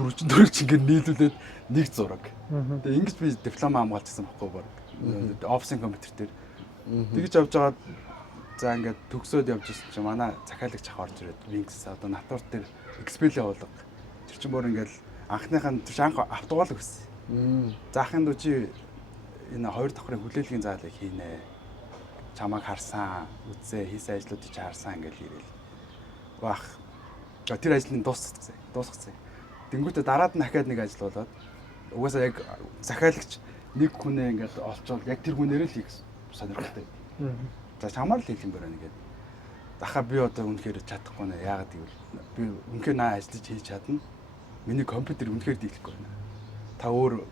4 ингээр нийлүүлээд нэг зураг. Тэг ингэж би диплом хамгаалчихсан байхгүй баг. Офсын компьютер дээр. Тэгж явж байгаа за ингээд төгсөөд явж ирсэн чинь манай захиалагч ах орж ирээд Wings одоо натур дээр экспел явуулга. Тэр чинь бүр ингээд анхныхаа тийш анх автугаал өгсөн. Заахын дүү чи энэ хоёр давхрын хүлээлгийн заалыг хийнэ. Чамайг харсан, үзээ, хийсэн ажлуудыг чи харсан ингээд ирээл. Баах. Тэр ажлын дуусгацсан. Тэнгүүтээ дараад нь дахиад нэг ажил болоод угаасаа яг захиалагч нэг хүнээ ингээд олчвол яг тэр хүнээр л хийх сонирхолтой. За чамаар л хийх юм байна нэгээд. Дахиад би одоо үнэхээр чадахгүй нэ. Яагаад гэвэл би үнэхээр наа ажиллаж хийж чадна. Миний компьютер үнэхээр дийлэхгүй байна. Та өөр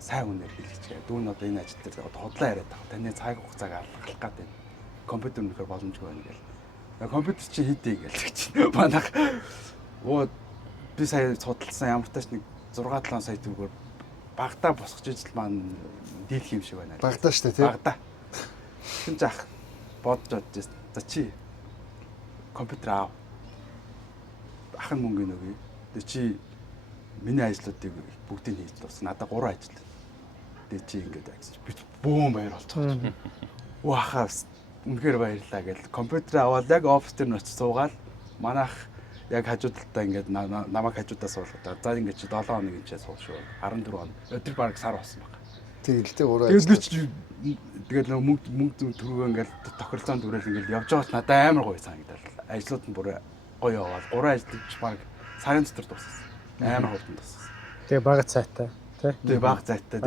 сайн үнээр хийлгэчгээ. Дүүн одоо энэ ажил дээр одоо хотлоо яриад байгаа. Таны цаг хугацааг алгах гад байна. Компьютер үнэхээр боломжгүй байна гээл. Компьютер чи хийдэй гээл чинь. Манайх би сая судалсан ямар тач нэг 6-7 сая төгрөгөөр багтаа босгож ижил маань дийлэх юм шиг байна. Багтаа штэ тий. Багтаа. Хин жах бодож бодож за чи компьютер аав. Ахын мөнгө нөгөө. Тэг чи миний ажлуудыг бүгдийг хийж дуусна. Надаа 3 ажил. Тэг чи ингэж агсч би бүүн баяр болчихсон. Вахаас үнэхээр баярлаа гэл компьютер аваад яг офис дээр очиж суугаад манайх яг хажуудалтаа ингээд намайг хажуудаа суулгаад. За ингээд чи 7 хоног энэ суух шүү. 14 хоног. Өдөр баг сар болсон баг. Тэгэлтэй ураа. Тэгээд мөнгө төргөө ингээд тохиролцоонд үрэл ингээд явж байгаа ч надад амар гоё санагдал. Ажлууд нь бүр гоё яваад 3 ажиллаж баг сарын дотор дууссан. Амар хурдан дууссан. Тэгээ бага цайтай тий. Тэгээ бага цайтай.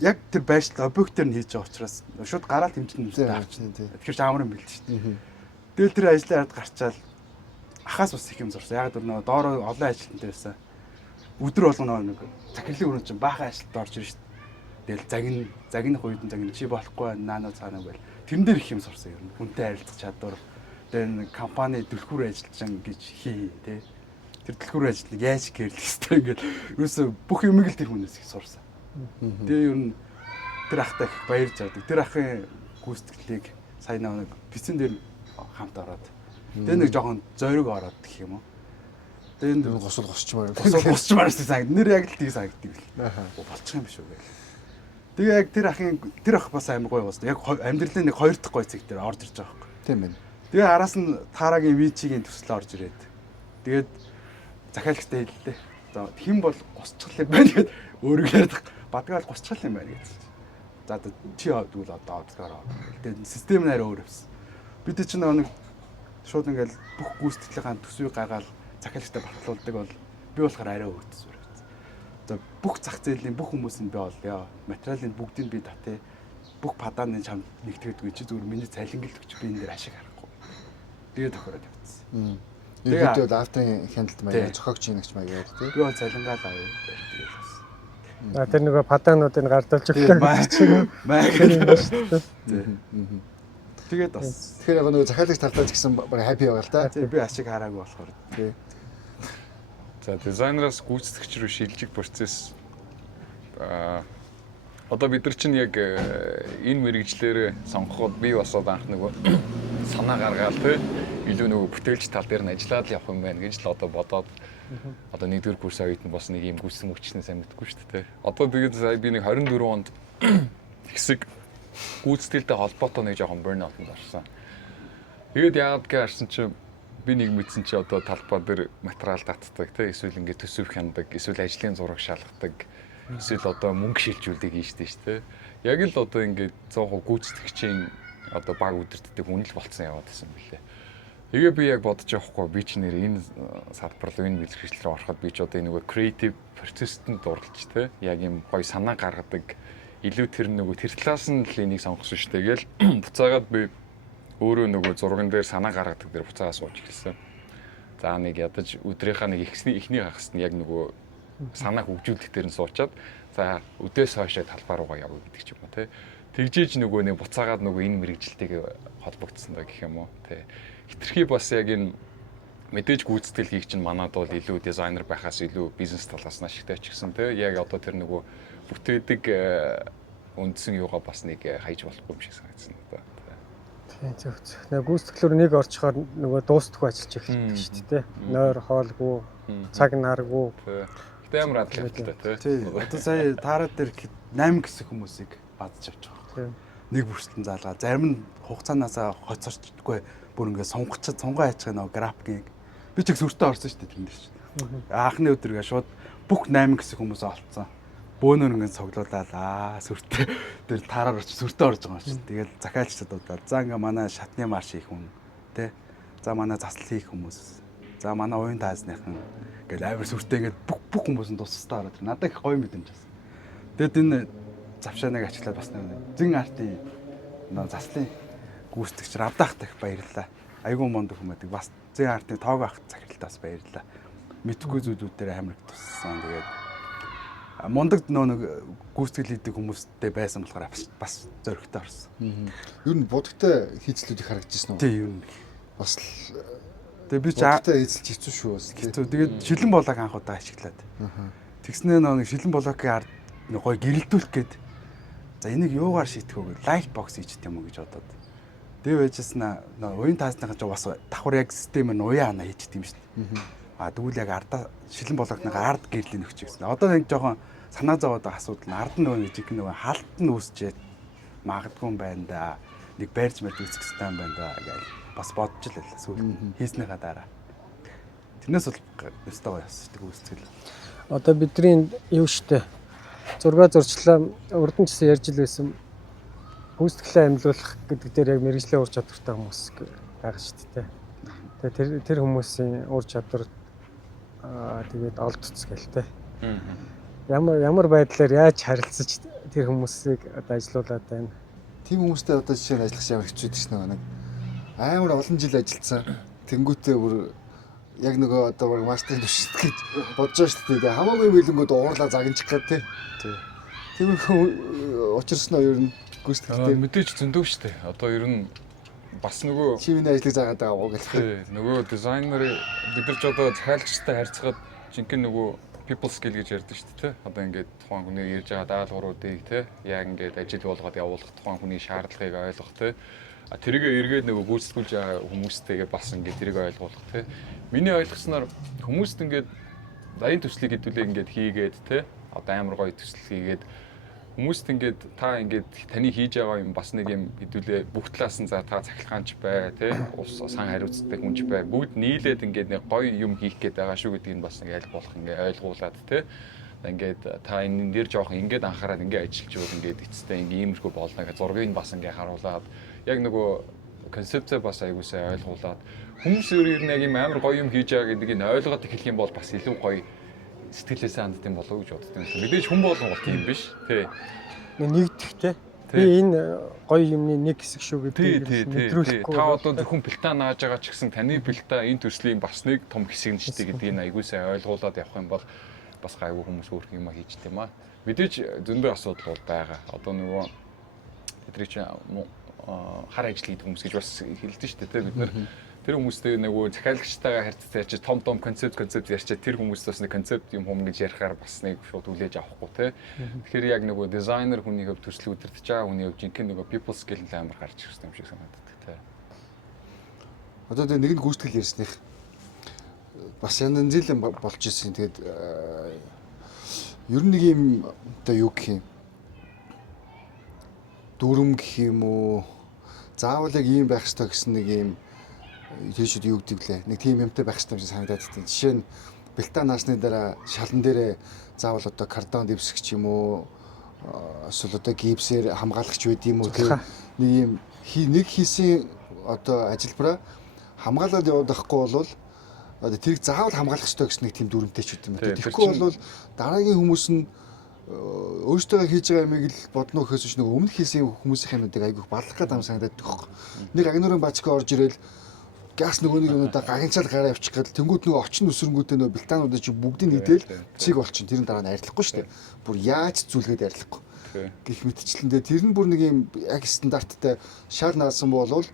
Яг тэр байршил объектээр нь хийж байгаа учраас шууд гараал хэмжээнд авчихна. Тэгэхээр ч амар юм бэл шүү дээ. Тэгэл тэр ажлаа хараад гарчаал ахаас бас их юм зурсан. Яг нөгөө доор олон ажилтнууд байсан. Өдөр болгоно нэг захирлын өрөөнд чинь баахан ажилд орж ирж шүү дээ. Тэгэл загиных үед нь загин чи болохгүй наанаа цаанаа байл. Тэрэн дээр их юм сурсан юм. Хүнтэй харилцах чадвар. Тэр нэг компани түлхүүр ажиллаж ингэж хий тий. Тэр түлхүүр ажилтныг яаж гэрлэх хэвээр ингээд ерөөсө бүх юмыг л тэр хүнээс их сурсан. Тэгээ ер нь тэр ахтай их баярж авдаг. Тэр ахын гүйцэтгэлийг сая нэг пиццэн дээр хамт ороод тэгээ нэг жоохон зориг ороод гэх юм уу. Тэгээ госч маар. Госч маар санагд. Нэр яг л тийг санагддаг л. Болчих юм биш үү гээл. Тэгээ яг тэр ах бас амар гоё уус. Яг амьдралын нэг хоёр дахь гоё цэг дээр орж ирж байгаа байхгүй. Тийм байна. Тэгээ араас нь Тарагийн Вичигийн төсөл орж ирээд. Тэгээд захиалагчтай хэллээ. За хэн бол гусчихл юм байна гэд өөрөө ярьдаг. Бадгаал гусчихл юм байна гэж. За одоо чи явдгул одоо одсгаараа. Тэгээд систем нь арай өөр явсан. Бид чинь нэг шууд ингээл бүх гүйцэтгэлийн төсвийг гайгаал захиалагчтай батлуулдаг бол би болохоор арай өөр төсвөр. За бүх зах зээлийн бүх хүмүүс нь би олё. Материалын бүгдийг би татъя. Бүх падааны чамд нэгтгэдэггүй чи зүгээр миний цалингил өгч би энэ дээр ашиг харахгүй. Тэгээ тохироод явцсан. Тэгээд бол авторын хяналтт маяг зохиогч нэгч маяг тий. Би бол цалингаал авъя. Тэр нөгөө падаануудыг гардуулж өглөө гэж чинь Маяг юм ба шүү дээ. Тэгээд бас Тэгэхээр яг нөгөө захиалагч талдаа ч гэсэн баг хаппи байгаа л да. би ашиг хараагүй болохоор Тий. За дизайнераас гүйцэтгэгч рүү шилжих процесс одоо бид нар чинь яг энэ мэрэгчлэр сонгоход би бас одоо анх нөгөө санаа гаргаад те илүү нөгөө бүтээлч тал дээр нь ажиллаад явах юм байна гэж л одоо бодоод одоо нэгдүгээр курс үед нь бас нэг юм гүйцэн мөчсөн сайн мэдгүй шүү дээ те. Одоо тэгээд сая би нэг 24 онд хэсэг гүйцэтгэлтэй холбоотой нэг жоохон burnout-д орсон. Тэгээд яагаад гэж харсан чинь би нэг мэдсэн чи одоо талбай дээр материал татдаг те эсвэл ингээд төсөв хяндаг эсвэл ажлын зураг шалгадаг эсвэл одоо мөнгө шилжүүлдэг юм шүү дээ. Яг л одоо ингээд 100% гүйцэтгэгчийн одоо баг үдирддэг хүн л болцсон яваад байсан билээ. Тэгээ би яг бодож явахгүй би ч нэр энэ салбар руу энэ бэлтгэгчл рүү ороход би ч одоо энэ нөгөө creative process-т дуралж те яг юм гоё санаа гаргадаг илүү тэр нөгөө тэр талаас нь л энийг сонгосон шүү дээ. Тэгэл буцаагаад би өөрөө нөгөө зурган дээр санаа гаргадаг дээр буцаага сууж эхэлсэн. За нэг ядаж өдрийнхаа нэг ихний хагас нь яг нөгөө санаа хөгжүүлэх дээр нь суучаад за өдөөс хойшоо талбай руугаа явъя гэдэг ч юм уу те. Тэгжээж нөгөө нэг буцаагаад нөгөө энэ мэрэгжилтэйг холбогдсон даа гэх юм уу те. Хитрхи бас яг энэ мэдээж гүйцэтгэл хийх чинь манад бол илүү дизайнер байхаас илүү бизнес талаас нь ашигтай ч гэсэн те. Яг одоо тэр нөгөө бүтээдэг үндсэн юугаа бас нэг хайж болохгүй юм шиг санагдсан да. Тийм зөв. Нэг гүйцэтгэлээр нэг орчхоор нөгөө дуустдаггүй ажиллаж эхэлдэг шүү дээ. Нойр хоолгүй, цаг наргүй. Гэтэ амар атлеттай тий. одоо сая таарад дээр 8 хэсэг хүмүүсийг бадж авч байгаа. Нэг бүрслэн заалгаа. Зарим нь хугацаанаасаа хоцорчдаггүй бүр ингээд сунгай хайчих нөгөө графикийг би ч их сүртэй орсон шүү дээ тэнд дээр чинь. Анхны өдргээ шууд бүх 8 хэсэг хүмүүс олцсон. Бөөнөр ингээд цоглуулаад сүртэй тэр таараар очиж сүртэй орж байгаа юм чинь. Тэгэл захиалчдад удаад за ингээ манай шатны марш хийх хүн тий. За манай заслал хийх хүмүүс. За манай уян таасныхан ингээл амар сүртэй ингээд бүх хүмүүс нь тусастаа ороод надад их гоё мэдрэмж байсан. Тэгэд энэ завшааныг ачлаад бас зэн артын заслын гүйцэтгэгч равдаахт их баярлалаа. Айгуу монд хүмүүс бас зэн артын тоог авах захиралтаас баярлалаа. Мэдхгүй зүйлүүд дээр амар туссан. Тэгээд мундаг нэг гүйцэтгэл хийдэг хүмүүстэй байсан болохоор бас зөрөгтэй орсон. Ер нь будагтай хийцлүүд их харагдчихсан уу? Тийм ер нь. Бас тэгээ би ч будагтай эзэлж хэцүү шүү бас. Тэгээд шилэн болоог анх удаа ашиглаад. Тэгснээ нэг шилэн болоогийн ард нэг гоё гэрэлдүүлэх гээд за энийг юугаар шийтгэх вэ? Лайт бокс хийчих юм уу гэж бодоод. Тэгээ байжсна уян таасныхан ч бас давхар яг систем нь уян хана хийчих юм шүү дээ. Тэгвэл яг ардаа шилэн болгохныгаа ард гэрлийн өгч гэсэн. Одоо нэг жоохон санаа зовоод байгаа асуудал нь ард нөгөө жиг нөгөө халт нь үүсчээд магадгүй юм байна да. Нэг байрч мэл үүсэх хэрэгтэй юм байна да гэж бас бодож л байлаа сүүл хийснийхаа дараа. Тэрнээс бол өстой гоё ясдаг үүсгэл. Одоо бидний юу штэ зураг зурчлаа урд нь ч ярьж л байсан. Гүйцэтгэлээ амьлуулах гэдэг дээр яг мэрэгжлийн ур чадвартай хүмүүс байгаа шүү дээ. Тэгээ тэр хүмүүсийн ур чадвар тэгээд олдцгээл те. Ямар байдлаар яаж харилцаж тэр хүмүүсийг одоо ажилуулад байна. Тийм хүмүүстэй одоо жишээ нь ажиллах ямар хэцүү гэж нэг амар олон жил ажилласан. Тэнгүүтээ бүр яг нөгөө одоо бүр мастер төвшөлт гэж бодож байгаа шүү дээ. Хамаагүй мэлэнгүүд уурлаа загинчих гэдэг тий. Тийм учирсан нь ер нь гүйцэтгэлтэй мэдээж зөндөө шүү дээ. Одоо ер нь бас нөгөө чивний ажлыг заагаад байгаа гоо гэх. Тий. Нөгөө дизайнер бид нар ч одоо захиалагчтай харьцахад жинхэнэ нөгөө people skill гэж ярьдаг шүү дээ. Одоо ингээд тухайн хүний ярьж байгаа даалгавруудыг тий яг ингээд ажил болгоод явуулах тухайн хүний шаардлагыг ойлгох тий. Тэрийг эргээд нөгөө гүйцэтгүүлж байгаа хүмүүстэйгээ бас ингээд тэрийг ойлгуулах тий. Миний ойлгосноор хүмүүст ингээд дайны төслийг хэдүүлээ ингээд хийгээд тий. Одоо амар гоё төсөл хийгээд хүмүүст ингээд та ингээд таны хийж байгаа юм бас нэг юм хэдүүлээ бүх талаас нь за та цахилгаанч бай тий ус сан хариуцдаг хүнч бай бүгд нийлээд ингээд нэг гоё юм хийх гээд байгаа шүү гэдгийг бас нэг аль болох ингээд ойлгуулад тий ингээд та энэ дээр жоохон ингээд анхаарал ингээд ажиллаж өгөх ингээд эцэстээ ингээд иймэрхүү болно гэж зургийг бас ингээд харуулад яг нөгөө концепцээ бас аягуулсаа ойлгуулад хүмүүс ер нь яг юм амар гоё юм хийж байгаа гэдгийг ойлгоод эхлэх юм бол бас илүү гоё сэтгэлээсээ ханддаг юм болов уу гэж боддог юм. Мэдээж хүн болгон бол тийм биш тий. Нэгдэх те. Би энэ гоё юмны нэг хэсэг шүү гэдгийг мэдрүүлэхгүй. Та одоо зөвхөн бэлтаа нааж байгаа ч гэсэн таны бэлтаа энэ төрлийн бас нэг том хэсэг нь шүү гэдгийг аягуулсаа ойлгуулад явах юм бол бас гайгүй хүмүүс өөр юм хийжтэй юм аа. Мэдээж зөндөө асуудал бол байгаа. Одоо нөгөө тэдрий чи хар ажил хийдэг хүмүүс гэж бас хэлдэг шүү дээ. Бид нэр тэр хүмүүстэй нөгөө захиалагчтайгаа харьцаж ярьж том концепт ярьчаа тэр хүмүүс бас нэг концепт юм хүм гэж ярихаар бас нэг шууд хүлээж авахгүй те. Тэгэхээр яг нөгөө дизайнер хүний хөв төсөл удирдах байгаа хүний хөв жинхэнэ нөгөө people skill амар гарч ирсэн юм шиг санагддаг те. Одоо тэр нэг нь гүйцэтгэл ярьсных бас янз янзын болж ирсэн. Тэгээд ер нь нэг юм одоо юу гэх юм дүрм гэх юм уу заавал яг ийм байх ёстой гэсэн нэг юм тийшүүд юу гэдэг лээ. Нэг тийм юмтай байх ёстой юм шиг санагдаад байна. Жишээ нь бэлтаа наасны дараа шалан дээрээ заавал одоо картон дэвсгч юм уу эсвэл одоо гипсээр хамгаалагч байд юм уу тийм нэг юм нэг хийсэн одоо ажилбараа хамгаалаад яваад байхгүй бол одоо тэрийг заавал хамгаалах ёстой гэсэн нэг тийм дүрмтэй ч үт юм байна. Тэгэхгүй бол дараагийн хүмүүс нь өөртөө хийж байгаа юмыг л бодно гэхээс биш нэг өмнө хийсэн хүмүүсийн юмнуудыг айгүйх баллах гэдэг юм санагдаад байгаа. Нэг агнуурын бачка орж ирэл газ нөгөө нэг юмудаа гагнцал гараа явчих гээд тэнгууд нөгөө очин өсрөнгүүдээ нөгөө бэлтаануудаа чи бүгдийг нийтэл цэг болчин тэрэн дараа нь арилахгүй шүү дээ. Бүр яаж зүйлгээд арилахгүй. Гэх мэтчлэндээ тэр нь бүр нэг юм яг стандарттай шар наасан болвол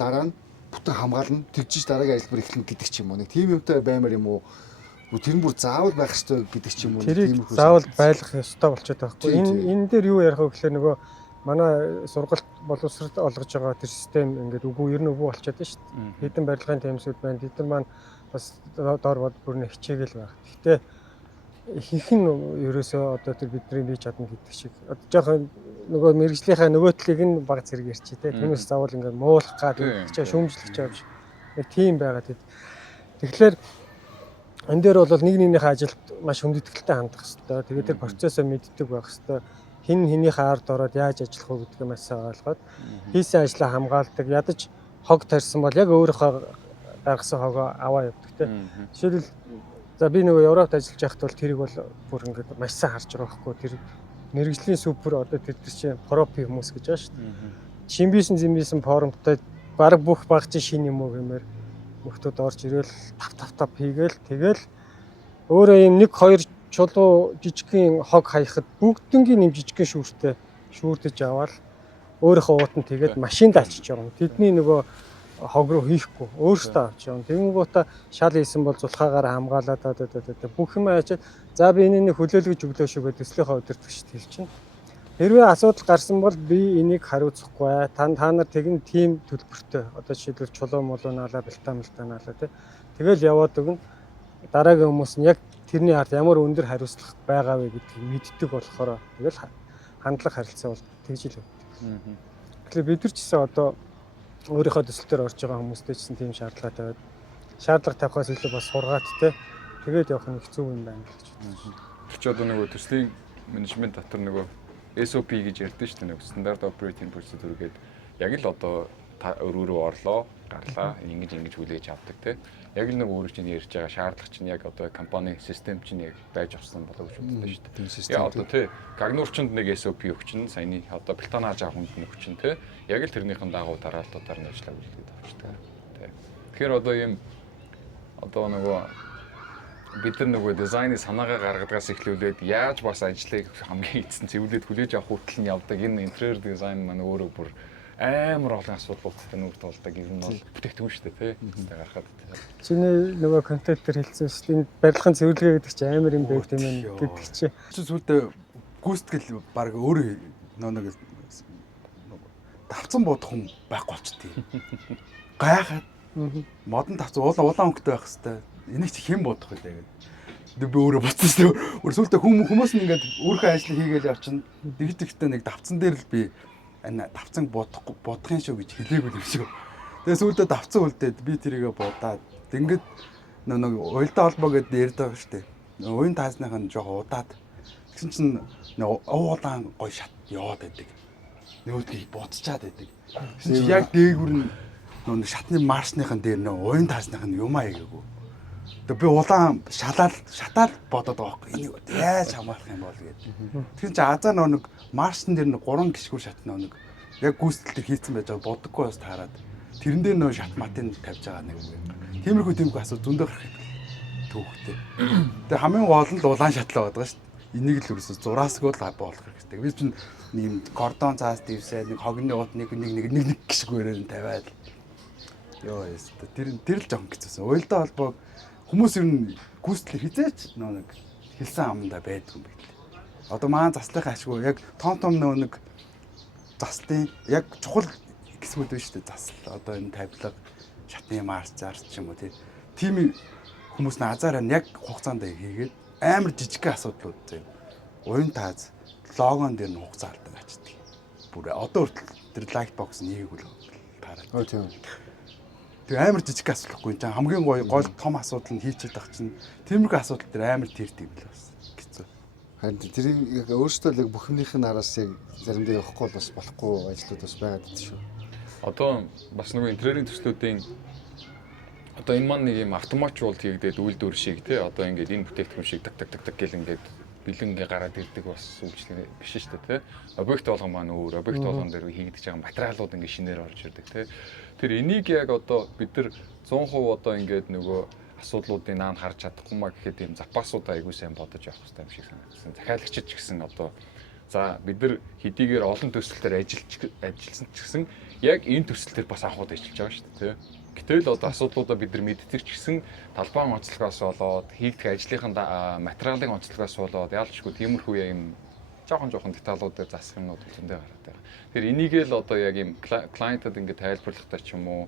дараа нь бүтэн хамгаална тэгжиж дараагийн ажилбар эхлэнэ гэдэг ч юм уу. Нэг тийм юмтай баймаар юм уу. Тэр нь бүр заавал байх ёстой гэдэг ч юм уу. Тийм их заавал байлгах ёстой болчиход байгаа хгүй. Энэ дээр юу ярих вэ гэхээр нөгөө манай сургалт боловсрол олгож байгаа тэр систем ингээд үгүй ер нь үгүй болчиход байна шүү дээ. Хэдэн барилгын тэмцүүд байна. Бид нар маань бас доор бод бүрнэ хичээгэл байх. Гэхдээ ихэнх нь ерөөсөө одоо тэр бидний бие чадна гэдэг шиг. Одоо жоохон нөгөө мэрэгжлийнхаа нөгөө талыг нь баг зэрэг ярьчих тий. Түүнээс заавал ингээд муулах гад чи шүүмжлэх чавж нэг тийм байгаад байд. Тэгэхээр энэ дээр бол нэг нэгнийхээ ажилд маш хүндэтгэлтэй хандах хэрэгтэй. Тэгээд тэр процессоо мэддэг байх хэрэгтэй. Хин хинийхээ ард ороод яаж ажиллах вэ гэдгийг маш сайн ойлгоод хийсэн ажлаа хамгаалдаг. Ядаж хог тарьсан бол яг өөрийнхөө гаргасан хогоо аваа явдаг те. Жишээлбэл за би нөгөө Европт ажиллаж байхад бол тэрийг бол бүр ингээд маш сайн харж байгаа байхгүй. Тэр мэрэгжлийн супер одоо тэр чинь профи хүмүүс гэж байгаа шүү дээ. Шинбисэн зэмбисэн форумтай баг бүх багч шин юм уу гэмээр мөхтөд орж ирэл тав хийгээл тэгэл өөрөө юм 1-2 чулуу жижигхэн хог хаяхад бүгднгийн нэм жижигхэн шүүртэж аваад өөрийнхөө уут нь тэгээд машинд ачиж байгаа. Тэдний нөгөө хог руу хийхгүй өөртөө авч явна. Тэнгуутаа шал хийсэн бол зулхаагаар хамгаалаад бүх юм ачаад за би энэний хөлөөлгөж өглөө шүүгээ төслийнхөө өдөртөг шүү хэлж чинь. Хэрвээ асуудал гарсан бол би энийг хариуцахгүй. Та нар тэгин тим төлбөртэй. Одоо жишээлбэл чулуу молоо наалаа бэлтаа наалаа тий. Тэгэл яваад өгнө. Дараагийн хүмүүс нь яг тэрний ард ямар өндөр хариуцлага байгаа вэ гэдгийг мэддэг болохоор тэгэл хандлага харилцаа бол тэгж л өгдөг. Тэгэхээр бид нар ч гэсэн одоо өөрийнхөө төсөл төр орж байгаа хүмүүстэй ч гэсэн тийм шаардлага тавиад шаардлага тавихаас илүү бас сургаат те. Тэгээд явах нь хэцүү юм байна гэж бодсон. Тэр ч одоо нөгөө төслийн менежмент дотор нөгөө SOP гэж ярьдэн шүү дээ. Нөгөө стандарт operating procedure гэдэг яг л одоо өрөөрөө орлоо, гарлаа, ингэж хүлээж авдаг те. Яг л нэг өөрөө чинь ярьж байгаа шаардлага чинь яг одоо компани систем чинь яг байж авсан болов гэж боддог шүү дээ. Яа одоо тий гагнуурчинд нэг SOP өгчин, саяны одоо бэлтанааж авах хүнд нэг өгчин те. Яг л тэрнийхэн дагуу дараалтуудаар нь ажиллаа үлдээд авчдаг. Тий. Тэгэхээр одоо ийм одоо нөгөө бид нар нөгөө дизайны санаагаа гаргадгаас эхлүүлээд яаж бас ажлыг хамгийн эцэст цэвэрлээд хүлээж авах хүртэл нь явдаг энэ интерьер дизайн маань өөрөө бүр амар олон асуудлуудтай нүүр тулдаг юм бол бүтээгдэхүүн шүү дээ тий. Гарахад. Чиний нөгөө контент төр хэлсэн шүү дээ. Энэ барилгын цэвэрлэгээ гэдэг чинь амар юм байт юм байна гэдэг чинь. Чи сүлдээ гүйцэтгэл баг өөрөө нэг давцан бодох хүн байхгүй болчтой. Гайхаад модон давцан улаан өнгөтэй байх хэвээр. Энийг чи хэн бодох вэ гэдэг. Би өөрөө буцсан шүү дээ. Өөр сүлдө хүмүүс нь ингээд өөрийнхөө ажлыг хийгээл явчихна. Тэгтээ нэг давцсан дээр л би давцан бодохын шүү гэж хэлээгүй юм шиг. Тэгээ сүлдө давцсан үлдээд би тэрийгэ будаад ингээд нэг уялдаа холбоо гэдээ ярьдаг байгаа шүү дээ. Уян таасных нь жоо удаад тэгсэн чинь уулаан гой шат яваад байдаг. Нөгөөдгийг буцчаад байдаг. Тэгсэн чинь яг дээгүр нь нэг шатны маршныхан дээр нэг уян таасных нь юм аяагүй. Тэгээ би улаан шатаал бодоод байгаа байхгүй. Энийг яаж хамгаалах юм бол гэдэг. Тэгэхээр чи азаа нэг маршн дээр нэг 3 гişгүр шат нэг яг гүйцэтгэлтэй хийцэн байж байгаа бодоггүй бас таарад. Тэрэн дээр нөө шат матын тавьж байгаа нэг үг. Тиймэрхүү асуу зөндөө гарах юм. Түүхтэй. Тэгээ хамгийн гол нь улаан шатлаа байдаг шүү дээ. Энийг л ерөөсө зураасгүй л болох хэрэгтэй. Би чинь ийм кордон цаас дэвсээ нэг хогны уут нэг гişгүүрээр нь тавиад. Йоо яста. Тэр л жоохон хэцүүсэн. Уялдаа холбоог хүмүүс ер нь гүйцэтгэл хизээч нэг хэлсэн аманда байдгүй юм байна. Одоо маань заслахын ашгүй яг том нэг заслын яг чухал хэсгүүд байна шүү дээ. Засал одоо энэ тавилга шатны марш зарч юм уу тийм хүмүүс нь азаараа яг хугацаанд хийгээд амар жижиг асуудлууд зэв. Уян тааз логон дээр нь хугацаа алдаг ачдаг. Бүр одоо хүртэл тэр лайт бокс нээгүй л таараад. Тийм. Тэг амар жижиг асуудалгүй юм. Хамгийн гол том асуудал нь хийчихэд байгаа чинь тиймэрхүү асуудал дээр амар тэрдэг юм л бас хэцүү. Харин тэрийг яг өөрсдөө л бүх юмных нь араас яг заримдаа явахгүй бас болохгүй ажлууд бас байгаад байдаг шүү. Одоо бас нөгөө интерьерийн төслүүдийн одоо энэ маань нэг юм автоматжуулалт хийгдээд үйлдвэр шиг тий одоо ингээд энэ бүтээгдэхүүн шиг так гэл ингээд бэлэн ингээ гараад ирдэг бас үйлчлэг биш шүү дээ тий. Объект болгон маань өөр, объект болгон дээр хийгдэж байгаа материалууд ингээ шинээр орж ирдэг тий. Тэр энийг яг одоо бид нар 100% одоо ингээд нөгөө асуудлуудыг наан харж чадахгүй маа гэхэд ийм запасуудаа айгүй сайн бодож явах хэрэгтэй юм шиг санагдсан. Захиалагчид ч гэсэн одоо за бид нар хэдийгээр олон төсөл дээр ажилласан ч гэсэн яг энэ төсөл дээр бас анхууд ажиллаж байгаа шүү дээ тий. Гэтэл одоо асуудлуудаа бид нар мэддэг ч гэсэн талбайн онцлогоос болоод хийгдэх ажлынхаа материалын онцлогоос болоод яалчгүй тиймэрхүү юм жоохон деталууд дээр засах юмнууд зөндөө гараад байгаа. Тэгэхээр энийг л одоо яг юм клиентад ингэ тайлбарлахтаа ч юм уу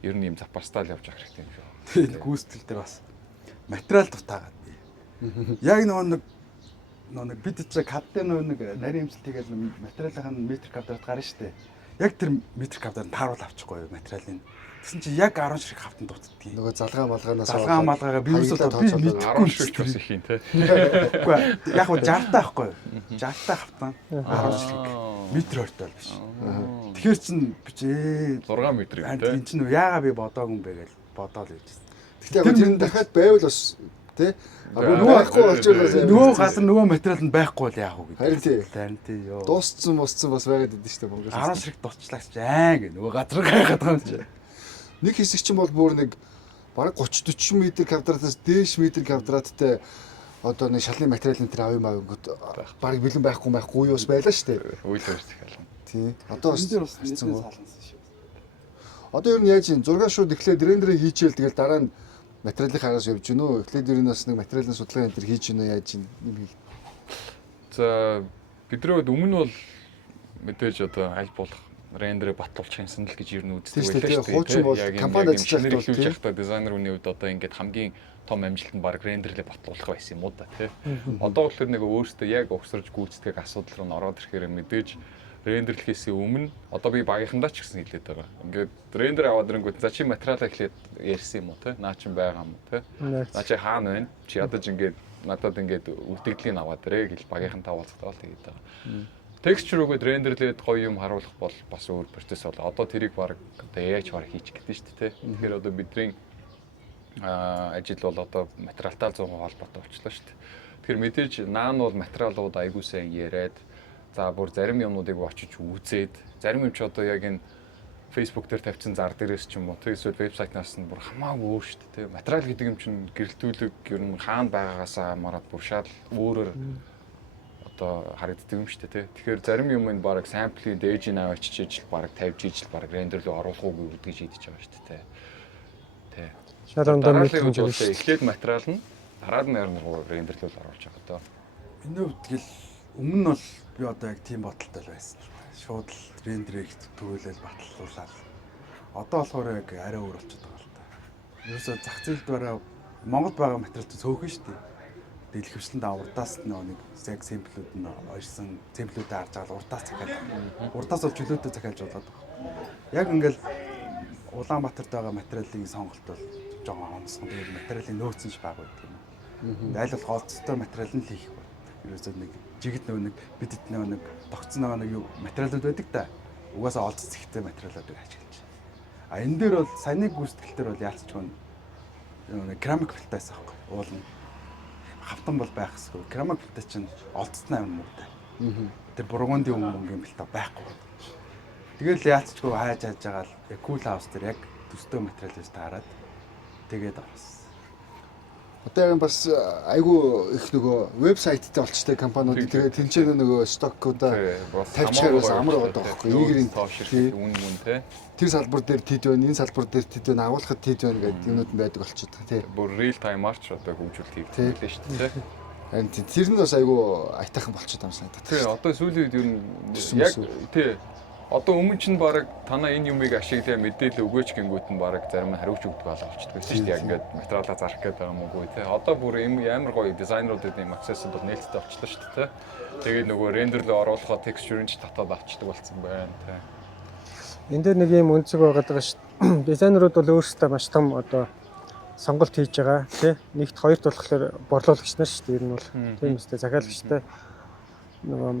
ер нь юм запастаал явж авах хэрэгтэй юм шүү. Тэгээд гүйцэтгэл дээр бас материал дутаагаад. Яг нэг бид ч кадтай нэг нарийн эмчилт хийгээл материалынхаа метр квадрат гарна шүү дээ. Яг тэр метр квадрат тааруул авчихгүй материалын. Тэгсэн чи яг 10 ширхэг хавтан дутдгийг. Нөгөө залгаа малгаагаа би юусоо би мэдэхгүй шүү бас их юм те. Үгүй яг хөө 60 таа байхгүй юу? 60 таа хавтан 10 ширхэг метр ойртой биш. Тэгэхээр чин бичээ 6 метр юм те. Энд чин яагаад би бодоогүй юм бэ гэж бодоол явж байна. Гэхдээ яг тэр нь дахиад байвал бас тий нөгөө байхгүй болж байгаа. Нөгөө газар нөгөө материал нь байхгүй бол яах вэ гэдэг. Харин тий ёо. Дууссан бас байгаад идэв шүү дээ Монгол. 10 ширхэг дуусчлаач аа гэ нөгөө газар гайхаад байгаа юм чи. Нэг хэсэг чинь бол бүр нэг бараг 30-40 м квадратаас дээш метр квадраттай одоо нэг шалны материалын тэр авъя маа гот бараг бэлэн байхгүй юу бас байлаа шүү дээ. Үйлдвэр захиална. Тий. Одоо бас хэцүү салгансан шүү. Одоо юу яаж юм 6 шууд эхлээд рендерыг хийчихэл тэгэл дараа нь материалын хараас явж гинэ үү? Эхлээд ер нь бас нэг материалын судалгаа энэ төр хийж гинэ яаж юм. За бидний хувьд өмнө бол мэдээж одоо аль болох рендерыг батлуулах юмсан л гэж ер нь үздэг байлаа шүү дээ. Хуучин бол компани ажиллаж байгаа хэлж явахдаа дизайнер хүний хувьд одоо ингээд хамгийн том амжилт нь баг рендерлээ батлуулах байсан юм уу да тий. Одоо болохоор нэг өөрөөсөө яг угсарж гүйцэтгэх асуудал руу н ороод ирэхээр мэдээж рендерлэхээс өмнө одоо би багийнхандаа ч гэсэн хэлээд байгаа. Ингээд рендер аваад ирэнгүүт за чи материалаа эхлээд ярьсан юм уу тий. Наа чин байгаа юм уу тий. Наа чи хаана байна? Чи ядаж ингээд надад ингээд үлдэгдлийн аваад ирээ гэж багийнхантаа уулзтаа л тэгээд байгаа. Texture үгээд рендерлээд гоё юм харуулах бол бас өөр процесс болоо. Одоо тэрийг баг одоо яаж баг хийчих гэдэг нь шүү дээ. Тэгэхээр одоо бидний ажил бол одоо материалтай 100% холбоотой болчихлоо шүү дээ. Тэгэхээр мэдээж наан бол материалууд айгүй сайн яриад за бүр зарим юмнуудыг очиж үзээд зарим юм ч одоо яг энэ Facebook дээр тавьсан зар дээрээс ч юм уу эсвэл вебсайтнаас нь бүр хамаагүй өөр шүү дээ. Материал гэдэг юм чинь гэрэлтүүлэг ер нь хаана байгаагаасаа хамаарат бүр шал өөрөөр одоо харагддаг юм шүү дээ. Тэгэхээр зарим юм нь баг самплын дээжийг авчиж ижил баг тавьж ижил баг рендер рүү оруулах уу гэдгийг шийдэж байгаа шүү дээ. Тэ. Шалгандаа мэдээж эхлээд материал нь дараад нь ярь нэг рендер рүү оруулж байгаа доо. Миний хувьд тэгэл өмнө нь бол би одоо яг тийм бодолтой л байсан. Шууд л рендерийг төгөөлөл батлуулаад. Одоо болохоор яг арай өөр болчиход байгаа л та. Ерөөсөө зах зээлд бараа Монголд байгаа материалд цөөхөн шүү дээ. тэгэл хөвчлөнд урдаас нэг яг сэмплүүд нь ойрсон сэмплүүдээ харж байгаа урдаас захиал. Урдаас бол чөлөөтэй захиалж болоод байгаа. Яг ингээл Улаанбаатарт байгаа материалын сонголт бол жоохон онцгой. Тэгээд материалын нөөцөн ш баг байдаг юм. Айл бол голцтой материал нь л хийх байна. Ерөөсөө нэг жигд нэг бидэд нэг тогтсон нэг юу материалууд байдаг да. Угаасаа олцсон зихтэй материалуудыг ашиглаж. А энэ дээр бол саяны гүйцэтгэлтэр бол яалцчгүй нэг керамик плитаас аахгүй. Уулна. Хавтан бол байх хэсгүй. Керамик плита чинь олцсон амар муутай. Тэр бургундын өнгийн плита байхгүй. Тэгэл яалцчгүй хайж байгаа л яг кул хаус дээр яг төстэй материалаас таарад тэгээд орсон. Одоо яг бас айгүй их нөгөө вебсайттай болчтой компаниуд тэгээд тэнцэн нөгөө стокуудаа тавьчихараас амар байгаа байхгүй. Игрийн тоошир үн те. Тэр салбар дээр тэд байна, энэ салбар дээр тэд байна, агуулгад тэд байна гэдэг юмнууд нь байдаг болчиход тий. Бүр real time арч одоо хөгжүүлэлт хийгдэж байна шүү дээ. Харин тэр нь бас айгүй айтайхан болчиход байгаа юм санагдаад. Тий, одоо сүүлийн үед ер нь яг тий. Одоо өмнө чинь баг танаа энэ юмыг ашиглаа мэдээлэл өгөөч гингүүт нь баг зарим нь хариуч өгдөг боловчтой байсан шүү дээ. Яг ингээд материалаа зарах гэдэг юм уу тий. Одоо бүр амар гоё дизайнеруудын юм accessible нээлттэй болчихлоо шүү дээ. Тэгээд нөгөө рендерлөө оруулахад texture-ын ч татаад авчдаг болсон байна тий. Энд дээр нэг юм өнцөг байгаад байгаа шүү. Дизайнерууд бол өөрсдөө маш том одоо сонголт хийж байгаа тий. Нэгт хоёрт болохоор борлуулагч нар шүү дээ. Ер нь бол тийм үстэй захиалагчтай нөгөө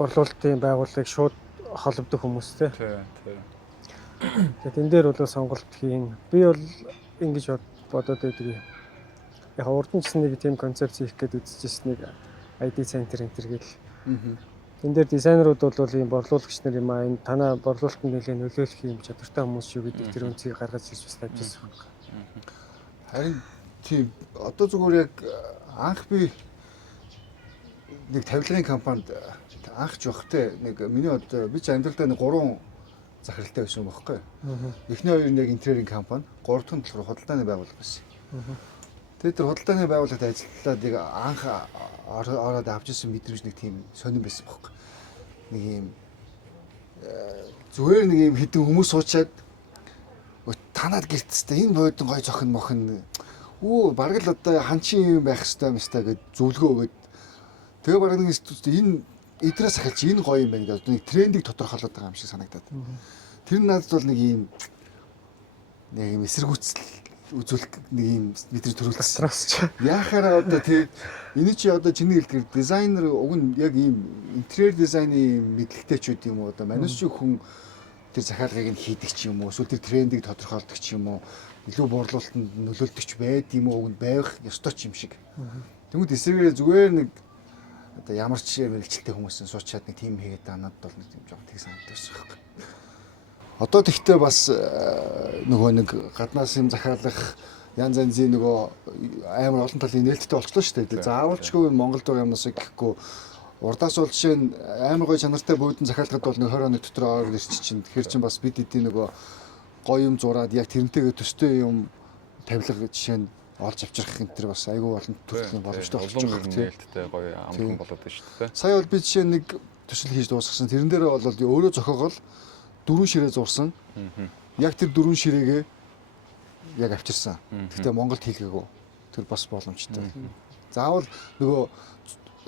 борлуулалтын байгууллагыг шууд холбогдох хүмүүстэй. Тий. Тэгээд энэ дээр бол сонголт хийн. Би бол ингэж бодоод байдаг юм. Яг урд нь ч нэг тийм концепц хийх гээд үзчихсэн нэг ID центр энэ төр гэл. Энэ дээр дизайнерууд бол ийм борлуулагч нар юм аа. Энэ танаа борлуулалтанд нэлээд нөлөөлөх юм чадвартай хүмүүс шүү гэдэг тэр үнцгийг гаргаж ирж бас тавьж байсан юм. Харин тийм одоо зүгээр яг анх би нэг тавилгын компанид анхч явахтай нэг миний одоо би ч амьдралдаа нэг 3 захиралтай байсан юм баггүй. Эхний хоёр нь яг интерьерийн компани, 3 дахь нь болохоор худалдааны байгууллага байсан. Тэгээд тэр худалдааны байгууллагад ажиллаад яг анх ороод авч ирсэн мэдрэмж нэг тийм сонирн байсан баггүй. Нэг юм зүгээр нэг юм хідэн хүмүүс суучаад танаад гэртстэй энэ бойдон гой зохин мохин бараг л одоо ханчин юм байх хэвээр юмстай гэж зөвлөгөө өгöd. Тэгээ бараг нэг энэ эдрээс ахалж энэ гоё юм байна гэдэг нэг трендийг тодорхойлоод байгаа юм шиг санагдаад. Тэр нь надад бол нэг юм эсэргүүцэл үзүүлэх нэг юм мэдрэмж төрүүлсэн. Яхаараа одоо тий энэ чи одоо чиний хэлдгээр дизайнер уг нь яг ийм интерьер дизайны мэдлэгтэйчүүд юм уу одоо манайч хүн тэр захиалгыг нь хийдэг ч юм уу эсвэл тэр трендийг тодорхойлдог ч юм уу илүү борлуулалтанд нөлөөлдөг ч байд юм уу уг нь байх ёстой ч юм шиг. Тэгмэд эсрэгээр зүгээр нэг одоо ямар ч мэрэгчлээ хүмүүсийн суучаад нэг тим хийгээд байгаа надад бол нэг тийм жоохон тэг санагдаж байна байхгүй. Одоо тэгтээ бас нөгөө нэг гаднаас юм захиалах янз янзын нөгөө амар олон талын нээлттэй болчихлоо шүү дээ. Заавалчгүй Монголд байгаа юмнаас гэхгүй урдаас бол жишээ нь амар гоё чанартай буудан захиалгад бол нэг 20 оны дотор орж ирчих чинь. Тэгэхээр чинь бас бид эдийн нөгөө гоё юм зураад яг тэрнтэйгээ төстэй юм тавилга жишээ нь олж авчрах энэ төр бас айгүй олон төрлийн боломжтой болчихж байгаа тийм нээлттэй гоё амхан болоод байна шүү дээ. Сая бол би жишээ нэг төсөл хийж дуусгасан. Тэрэн дээр бол өөрөө зохиогол 4 ширээ зурсан. Яг тэр 4 ширээгээ яг авчирсан. Гэхдээ Монголд хийлгээгүй. Тэр бас боломжтой. Заавал нөгөө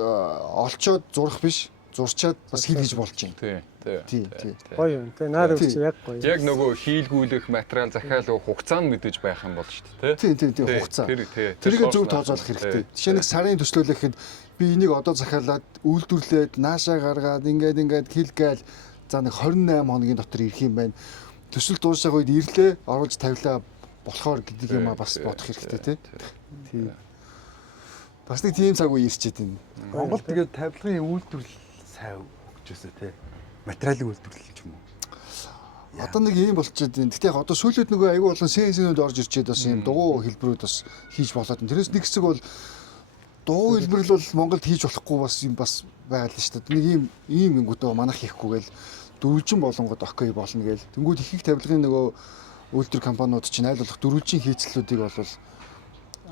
олцоод зурах биш, зурчаад бас хийлгэж болж байна. Тий. Гоё юм. Тэ наар үуч яг гоё. Яг нөгөө хийлгүүлэх материал захиалах хугацаа нь мэдээж байх юм бол шүү дээ. Тий, хугацаа. Тэрийг зөв тооцоолох хэрэгтэй. Жишээ нь сарын төслөөлөхэд би энийг одоо захиалаад үйлдвэрлээд наашаа гаргаад ингээд хийлгээл за нэг 28 хоногийн дотор ирэх юм байна. Төсөл дуусах үед ирлээ, оруулж тавилаа болохоор гэдэг юм а бас бодох хэрэгтэй тий. Бас нэг тийм цаг үе ирчээд байна. Монгол тэгээд тавилгын үйлдвэрлэл сайн хөгжөөсөө тий. Материалын үйлдвэрлэл ч юм уу. Одоо нэг юм болчиход байна. Гэтэ яг одоо сүүлд нөгөө аягүй болон сэнсэнүүд орж ирчээд бас юм дугуй хэлбэрүүд бас хийж болоод байна. Тэрээс нэг хэсэг бол дугуй хэлбэрл бол Монголд хийж болохгүй бас юм бас байгаад л шүү дээ. Нэг ийм ингэдөө манах хийхгүйгээл дөрвөлжин болонгод окей болно гээл. Тэнгүүд их их тавилгын нөгөө үйлдвэр компаниуд чинь айл болох дөрвөлжин хийцлүүдийг бол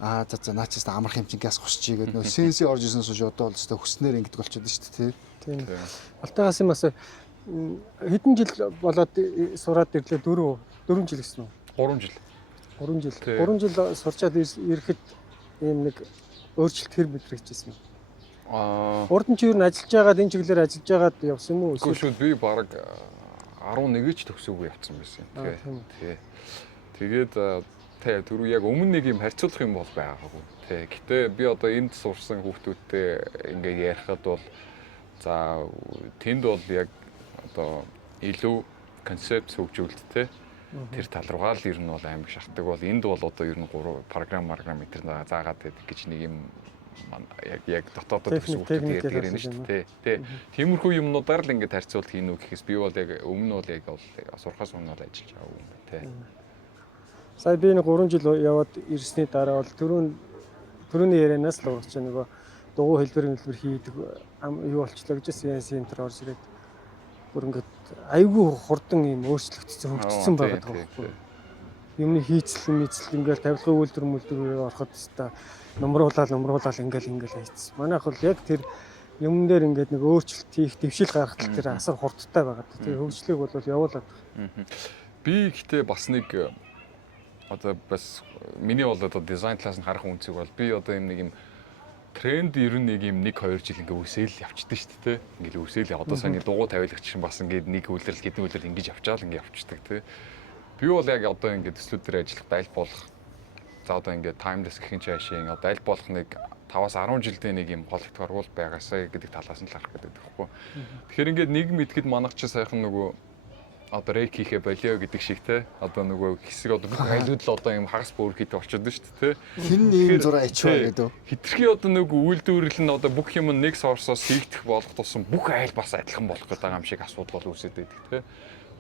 за наачаас амарх юм чинь газ хусчий гэдэг нөгөө сэнсээ орж ирсэнээс хойш одоо бол өстой хүснээр ингэдэг болчиход шүү дээ. Тийм. Алтайгаас юм бас хэдэн жил болоод сураад ирлээ 4 жил гэсэн үү? 3 жил. 3 жил. 3 жил сурчаад ирэхэд ийм нэг өөрчлөлт хэр мэдрэгдчихсэн юм. Аа Урд нь чи юу н ажиллаж байгаад энэ чиглэлээр ажиллаж байгаад явсан юм уу? үгүй шүү би баг 11-ч төгсөөгүй явцсан байсан. тийм үү. Тий. Тэгээд тэ түрүү яг өмнө нэг юм харьцуулах юм бол байгаагүй. Тэ. Гэтэ би одоо энд сурсан хүүхдүүдтэй ингээд ярихад бол за тэнд бол яг одоо илүү концепт хөгжүүлэлт тэ. Тэр тал руугаа л ер нь бол амар шахдаг бол энд бол одоо ер нь 3 програм метр заагаад байдаг гэж нэг юм яг дотоодод төсөв хүүхдүүд ярьдаг юм шүү дээ. Тэ. Тиймэрхүү юмнуудаар л ингээд харьцуулт хийнү гэхээс би бол яг өмнө бол яг бол сурхаас өмнө бол ажиллаж байгаа юм байна тэ. Сая би нэг 3 жил яваад ирсний дараа бол түрүүний ярианаас л урагч нөгөө дугуй хэлбэр хийдэг юу болчлоо гэж CNC энтер орж ирээд бүр ингээд айгүй хурдан юм өөрчлөгдсөн хөгжсөн байгаа байхгүй. Юмны хийцэл ингээл тавилгын үйлдвэр ороход та нумруулаад ингээл хийцсэн. Манайх бол яг тэр юм дээр ингээд нэг өөрчлөлт хийх, дэвшил гаргах тэр асар хурдтай байгаа. Тэр хөгжлийг бол явуулаад байна. Би ихтэй бас нэг одоо бас миний бол одоо дизайн талаас нь харах үнцэг бол би одоо юм нэг юм тренд ер нь нэг юм 1-2 жил ингээ үсээл явчихдээ шүү дээ. Ингээл үсээл одоо саяны дугуй тавилагч шин бас ингээд нэг үйлрэл хэдэн үйлрэл ингэж явчаал ингээ явчдаг тий. Би бол яг одоо ингээд төслүүдээр ажиллахдаа аль болох за одоо ингээд таймлес гэх юм чаашийн одоо аль болох нэг 5-10 жилдээ нэг юм голөгт орвол байгаасаа гэдэг талаас нь л харах гэдэг байхгүй. Тэгэхээр ингээд нэг мэдгэд манайх чи сайхан нөгөө одоо рейк хийхэ болио гэдэг шиг те одоо нөгөө хэсэг одоо бүх айлууд л одоо юм хагас бүр хийдэг болчиход шүү дээ те Хин ийм зураг ачаа гэдэг. хитрхи одоо нөгөө үйлдвэрлэл нь одоо бүх юм нэг сорсоос хийгдэх болох тусам бүх айл бас адилхан болох гэдэг юм шиг асуудал үүсээд байдаг те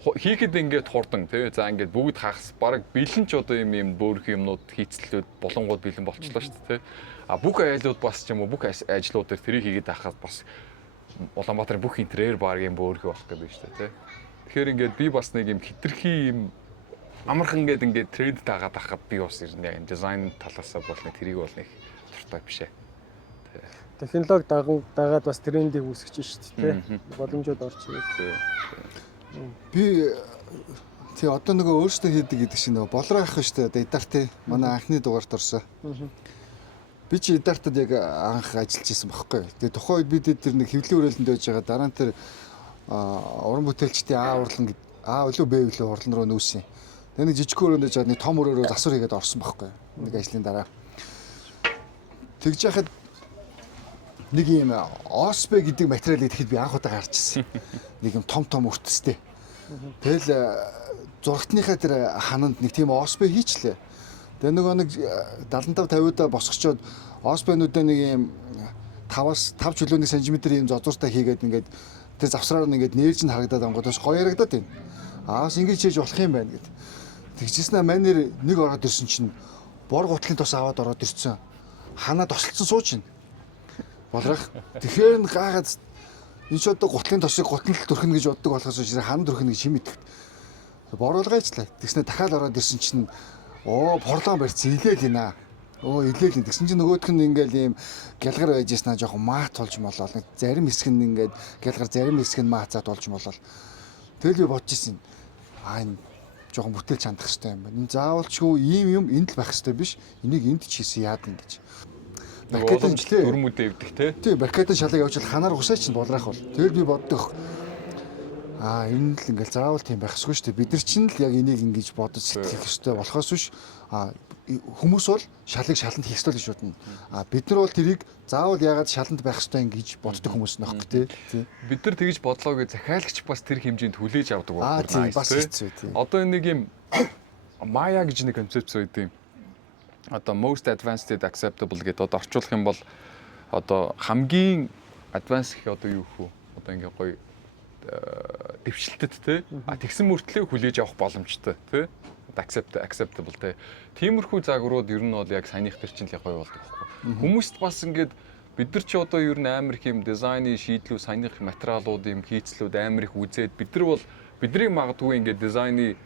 хийхэд ингээд хурдан те за ингээд бүгд хагас баг бэлэн ч одоо юм бөөрх юмнууд хийцлүүд болонгууд бэлэн болчихлоо шүү дээ те а бүх айлууд бас ч юм уу бүх ажлууд дээр тэрийг хийгээд байхад бас Улаанбаатарын бүх интерьер баргийн бөөрхөө болох гэдэг шүү дээ те тэгэхээр ингээд би бас нэг юм хитрхи юм амархан ингээд тренд дагаад ахад би бас яг дизайн талаасаа бол нэг тэрийг бол нэг дуртай биш ээ. Технологи дагаад бас трендийг үүсгэж шүү дээ. Боломжууд орж ирээд. Би тий одоо нөгөө өөрсдөө хийдэг гэдэг шиг нөгөө болроо ах шүү дээ. Идар тий манай анхны дугаарт орсон. Би чи идартад яг анх ажиллаж исэн байхгүй. Тэгээ тухайн үед бид тэр нэг хэвлэл өрөөлөнд байж байгаа дараа нь тэр уран бүтээлчдийн А үлээ Б үлээ хурлан руу нүүсэн. Тэгээ нэг жижиг өрөөнд жаад нэг том өрөөрөө засвар хийгээд орсон байхгүй. Нэг ажлын дараа. Тэгж яхад нэг юм ОСБ гэдэг материал идэхэд би анх удаа гарч ирсэн. Нэг юм том өртөстэй. Тэгэл зурагтныхаа тэр хананд нэг тийм ОСБ хийчлээ. Тэгээ нөгөө нэг 75-50-аа босгочоод ОСБ-нуудаа нэг юм 5-5 чөлөөний сантиметр юм зозууртай хийгээд ингээд тэр завсраар нь ингээд нэрж нь харагдаад ангууд бас гоё ярагдаад байна. Аас ингэж хийж болох юм байна гэд. Тэгжсэн манер нэг ороод ирсэн чинь бор гутлын тос аваад ороод ирсэн. Ханаа тосолцсон сууж байна. Болрах. Тэгэхээр н гаагаад энэ ч одоо гутлын тосыг гутал төрхнө гэж боддог болохоос учраас хан төрхнө гэж хим итгэв. Боруулгаачлаа. Тэгснэ дахиад ороод ирсэн чинь порлон барьцсан илээл гинэ. Илээл тэгсэн чинь нөгөөх нь ингээл ийм гялгар байж яснаа жоохон маат болж молоо. Зарим хэсэг нь ингээд гялгар зарим хэсэг нь маацаад болж молоо. Тэгэл би бодож ирсэн. Энэ жоохон бүтээлч хандах хэрэгтэй юм байна. Энэ заавалчгүй ийм юм энд л байх хэрэгтэй биш. Энийг энд ч хийсэн яад юм гэж. Баркетын дөрмөдөө өвдөх те. Тий, баркетын шалыг явуул ханаар усаа чинь болрах бол. Тэгэл би боддог. Энэ л ингээл заавал тийм байх ёсгүй шүү дээ. Бид нар чинь л яг энийг ингэж бодож сэтгэх ёстой болохоос биш. Хүмүүс бол шалыг шаланд хийх ёстой гэж бодно. Бид нар бол тэрийг заавал яагаад шаланд байх ёстой ингэж боддог хүмүүс нөхгүй тий. Бид нар тэгж бодлоо гэж захиалагч бас тэр хэмжээнд хүлээж авдаг байна. Тийм бас хэцүү тий. Одоо нэг юм Maya гэж нэг концепц үүдээ. Одоо most advanced acceptable гэдэг одоо орчуулах юм бол одоо хамгийн advanced гэх одоо юу вэ? Одоо ингээ гоё дэвшилтэд те тэгсэн мөртлөө хүлээж авах боломжтой те acceptable те тиймэрхүү загварууд ер нь бол яг саяных төр чинь л гоё болдог байхгүй хүмүүст бас ингээд бид нар ч одоо ер нь амар их юм дизайны шийдлүүд саяных материалууд юм хийцлүүд амар их үзээд бид нар бол бидний магадгүй ингээд дизайны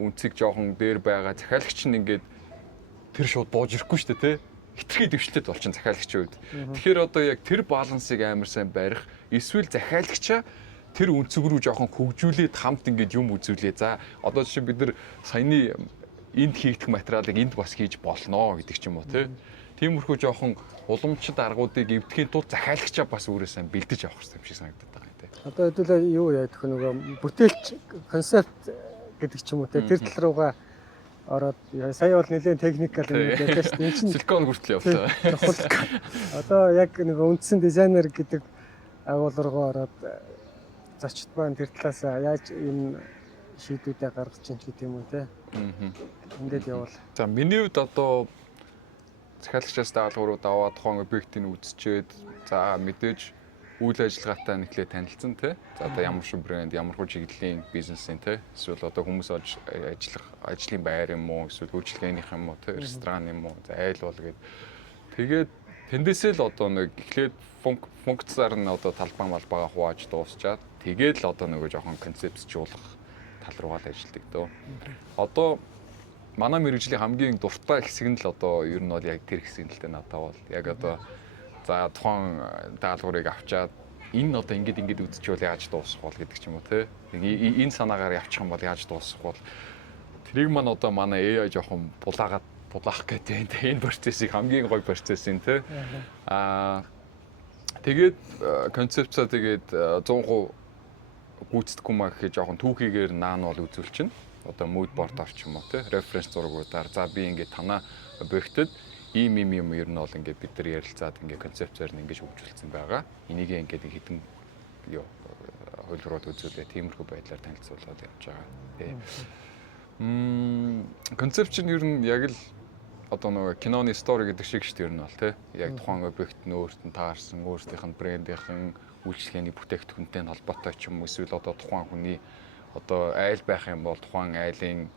үнцэг жоохон дээр байгаа захиалагч нь ингээд тэр шууд бууж ирэхгүй шүү дээ те хитрхи дэвшлээд болчихно захиалагчийн үед тэгэхээр одоо яг тэр балансыг амар сайн барих эсвэл захиалагчаа тэр үнцэг рүү жоохон хөгжүүлээд хамт ингэж юм үзүүлээ. За одоо жишээ бид нар саяны энд хийгдэх материалыг энд бас хийж болно гэдэг ч юм уу тий. тиймэрхүү жоохон уламжид аргуудыг эвдэхийн тулд захиалагчаа бас өөрөөсөө бэлдэж авах хэрэгтэй юм шиг санагдаад байгаа юм тий. Одоо хэдүүлээ юу яах вэ нөгөө бүтээлч концепт гэдэг ч юм уу те тэр тал руугаа ороод сая бол нэлээд техникал юм ярьж шүү дээ. Энэ силикон хүртэл явлаа. Одоо яг нэг үндсэн дизайнер гэдэг агуулга руу ороод зочд маань тэр талаас яаж энэ шийдвүүдээ гаргаж чинь гэдэг юм уу те. Ингээд явал. За миний хувьд одоо захиалагчаас даалгаврууд аваад тухайн объектыг үзчихэд за мэдээж үйл ажиллагаатай нэхлээ танилцсан тий. За одоо ямар шиг брэнд, ямар хөө чиглэлийн бизнесийн тий. Эсвэл одоо хүмүүс ажиллах ажлын байр юм уу, эсвэл үйлчилгээнийх юм уу тий, ресторан юм уу, за айл бол гээд тэгээд тэндээсээ л одоо нэг эхлээд функцаар нь одоо талбай малбайгаа хувааж дуусчаад тэгээд л одоо нөгөө жоохон концептчуулах тал руугаа л ажилладаг дөө. Одоо манай мэргэжлийн хамгийн дуртай хэсэг нь л одоо ер нь бол яг тэр хэсэг л дээ надад бол яг одоо за тухайн даалгаврыг авчаад энэ одоо ингэж үзчихвэл яаж дуусах бол гэдэг ч юм уу те. Энэ санаагаар явчих юм бол яаж дуусах бол тэрийг маань одоо манай AI жоохон булаах гэдэг энэ процессыг хамгийн гоё процесс юм те. Тэгээд концепцаа тэгээд 100% гүйцэтгэхгүй маа гэхэд жоохон түүхийгээр наан бол үзүүлчихнэ. Одоо mood board орч юм уу те. Референс зургуудаар за би ингээд танаа объектэд ийм юм ер нь бол ингээд бид нар ярилцаад ингээд концепцээр нь ингээд хөгжүүлсэн байгаа. Энийг ингээд хитэн юу хөлроод үзүүлээ. Тиймэрхүү байдлаар танилцуулаад явж байгаа. Концепт чинь ер нь яг л одоо нөгөө киноны стори гэдэг шиг шүү дээ ер нь бол тий. Яг тухайн объект нь өөрт нь таарсан, өөрсдийнх нь брендийнхэн үйлчлэгээний бүтээгдэхүүнтэй холбоотой ч юм уу эсвэл одоо тухайн хүний одоо айл байх юм бол тухайн айлын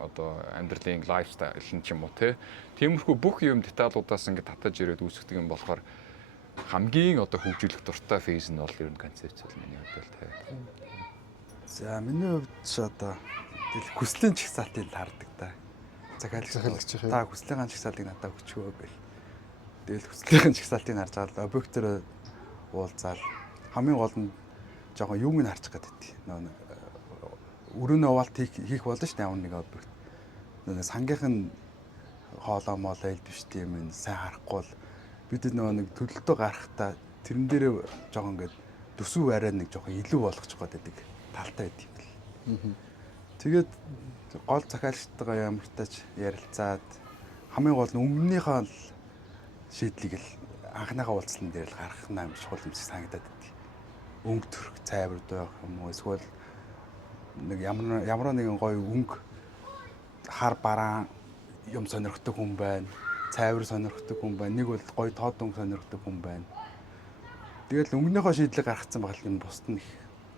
одоо амьдралын лайфстайл нь ч юм уу тий. Тиймэрхүү бүх юм деталуудаас ингээд татаж ирээд үүсгдэг юм болохоор хамгийн одоо хөгжүүлэх дуртай фейз нь бол ер нь концепт л миний хувьд л тий. За миний хувьд ч одоо хүслийн чагсаалтыг хардаг та. Захиалагч та хүслийн чагсаалтыг надад өгчөө гэл. Тэгэл хүслийн чагсаалтыг харж байгаа л объектээр уулзаал хамгийн гол нь жоохон юуг нь харчих гэдэг. Өрөөний овалт хийх болно шүү дээ ямар нэг объект. Сангийнх нь хоолоо моолоо элдвчтэй юм сайн харахгүй бол бид нэг төлөлтөө гарахтаа тэрэн дээрээ жоохон ингээд төсөв арай нэг жоохон илүү болгочих гээд байдаг талтай байд юм бэл. Тэгээд гол захиалагчтайгаа ямар тач ярилцаад хамгийн гол нь өмнөнийхөө шийдлийг л анхныхаа уулзлан дээр л гаргах юм чухал юм шиг санагдаад байдаг. Өнгө төрх цайвар байх юм уу эсвэл нэг ямар нэгэн гоё өнгө хар бараан юм сонирхдаг хүн байна. Цайвар сонирхдаг хүн байна. Нэг бол гоё тоод өнгө сонирхдаг хүн байна. Тэгэл өнгөнийхөө шийдлийг гаргацсан багт юм бусд нь их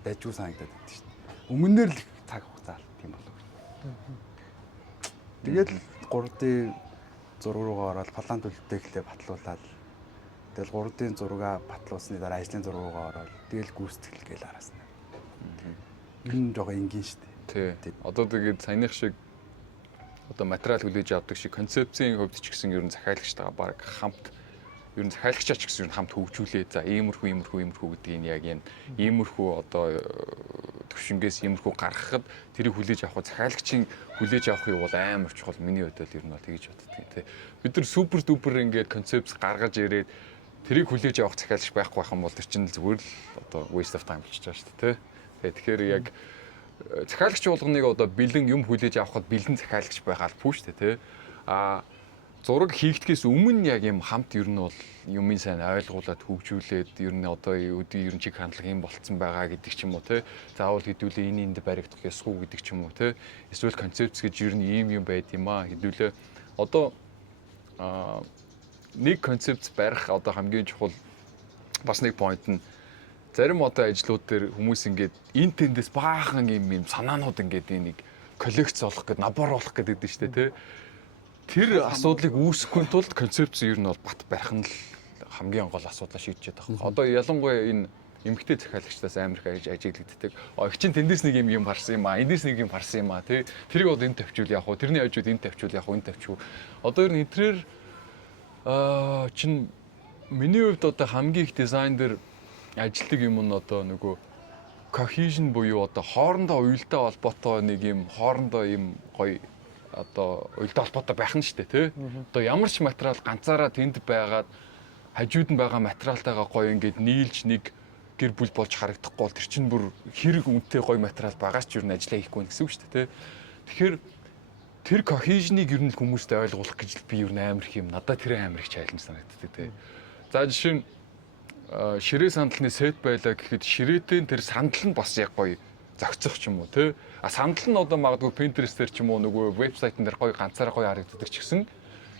дайггүй санагдаад байдаг шүү дээ. Өмнөөр л цаг хугацаа тийм болов. Тэгэл 3D зураг руугаа ороод план төлөлтөө ихлэ батлуулаад тэгэл 3D зураг батлуулсны дараа ажлын зураг руугаа ороод тэгэл гүйцэтгэл гээл араасна. Энэ жоо энгийн шүү дээ. Тий. Одоо тэгээд саяных шиг одоо материал хүлээж авдаг шиг концепцийн хувьд ч гэсэн ер нь захиалагчтайгаа баг хамт ер нь захиалагчаа ч гэсэн хамт хөгжүүлээ. За иймэрхүү гэдгийг яг энэ иймэрхүү одоо төвшингээс иймэрхүү гаргахад тэрийг хүлээж авах захиалагчийн хүлээж авахыг бол амар чухал миний хувьд л ер нь бол тэгж боддог тий. Бид нар супер дупер ингээд концепц гаргаж ирээд тэрийг хүлээж авах захиалагч байхгүй байх юм бол тэр чинь зүгээр л одоо waste of time болчихж байгаа шүү дээ тий. Тэгэхээр яг захиалагч болгоныг одоо бэлэн юм хүлээж авахд бэлэн захиалагч байх албагүй шүү дээ тий. Зураг хийгдэхээс өмнө яг юм хамт ер нь бол юмын сайн ойлгуулад хөгжүүлээд ер нь одоо ер нь чиг хандлага юм болцсон байгаа гэдэг ч юм уу тий. Заавал хэдүүлээ энд баригдах ёсгүй гэдэг ч юм уу тий. Эсвэл концепц гэж ер нь ийм юм байд юм аа хэдүүлээ одоо нэг концепц барих одоо хамгийн чухал бас нэг point нь зарим одоо ажлууд дээр хүмүүс ингээд энэ тэндээс баахан юм санаанууд ингээд нэг коллекц болох гэдэг набор болох гэдэг шүү дээ тий. Тэр асуудлыг үүсгэхийн тулд концепц ер нь бол бат барих нь л хамгийн гол асуудлаа шийдэж байгаа. Одоо ялангуяа энэ эмгтэй захиалагчдаас амар их ажиглагддаг. Их чинь тэндээс нэг юм харсан юм аа, эндээс нэг юм харсан юм аа тий. Тэрийг одоо энд тавьчвал яах вэ? Тэрний хажууд энд тавьчвал яах вэ? Энд тавьчих. Одоо ер нь интерьер чин миний хувьд одоо хамгийн их дизайн дээр ажилтдаг юм нь одоо нөгөө cohesion буюу одоо хоорондоо уялдаа холбоотой нэг юм хоорондоо юм гоё одоо уялдаа холбоотой байх нь шүү дээ тий. Одоо ямар ч материал ганцаараа тэнд байгаад хажууд нь байгаа материалтайгаа гоё ингээд нийлж нэг гэр бүл болж харагдахгүй бол тэр чинь бүр хэрэг үнэтэй гоё материал байгаас ч юу н ажиллаа хийхгүй гэсэн үг шүү дээ тий. Тэгэхээр тэр cohesion-ыг ер нь хүмүүст ойлгуулах гэж би ер нь амар их юм. Надад тэр амар их чаленж санагддаг тий. За жишээ нь ширээ сандалны сет байлаа гэхэд ширээтэй тэр сандал нь бас яг гоё зохицох ч юм уу тий. А сандал нь одоо магадгүй Pinterest дээр ч юм уу нөгөө вебсайтн дээр гоё ганцаараа гоё харагддаг ч гэсэн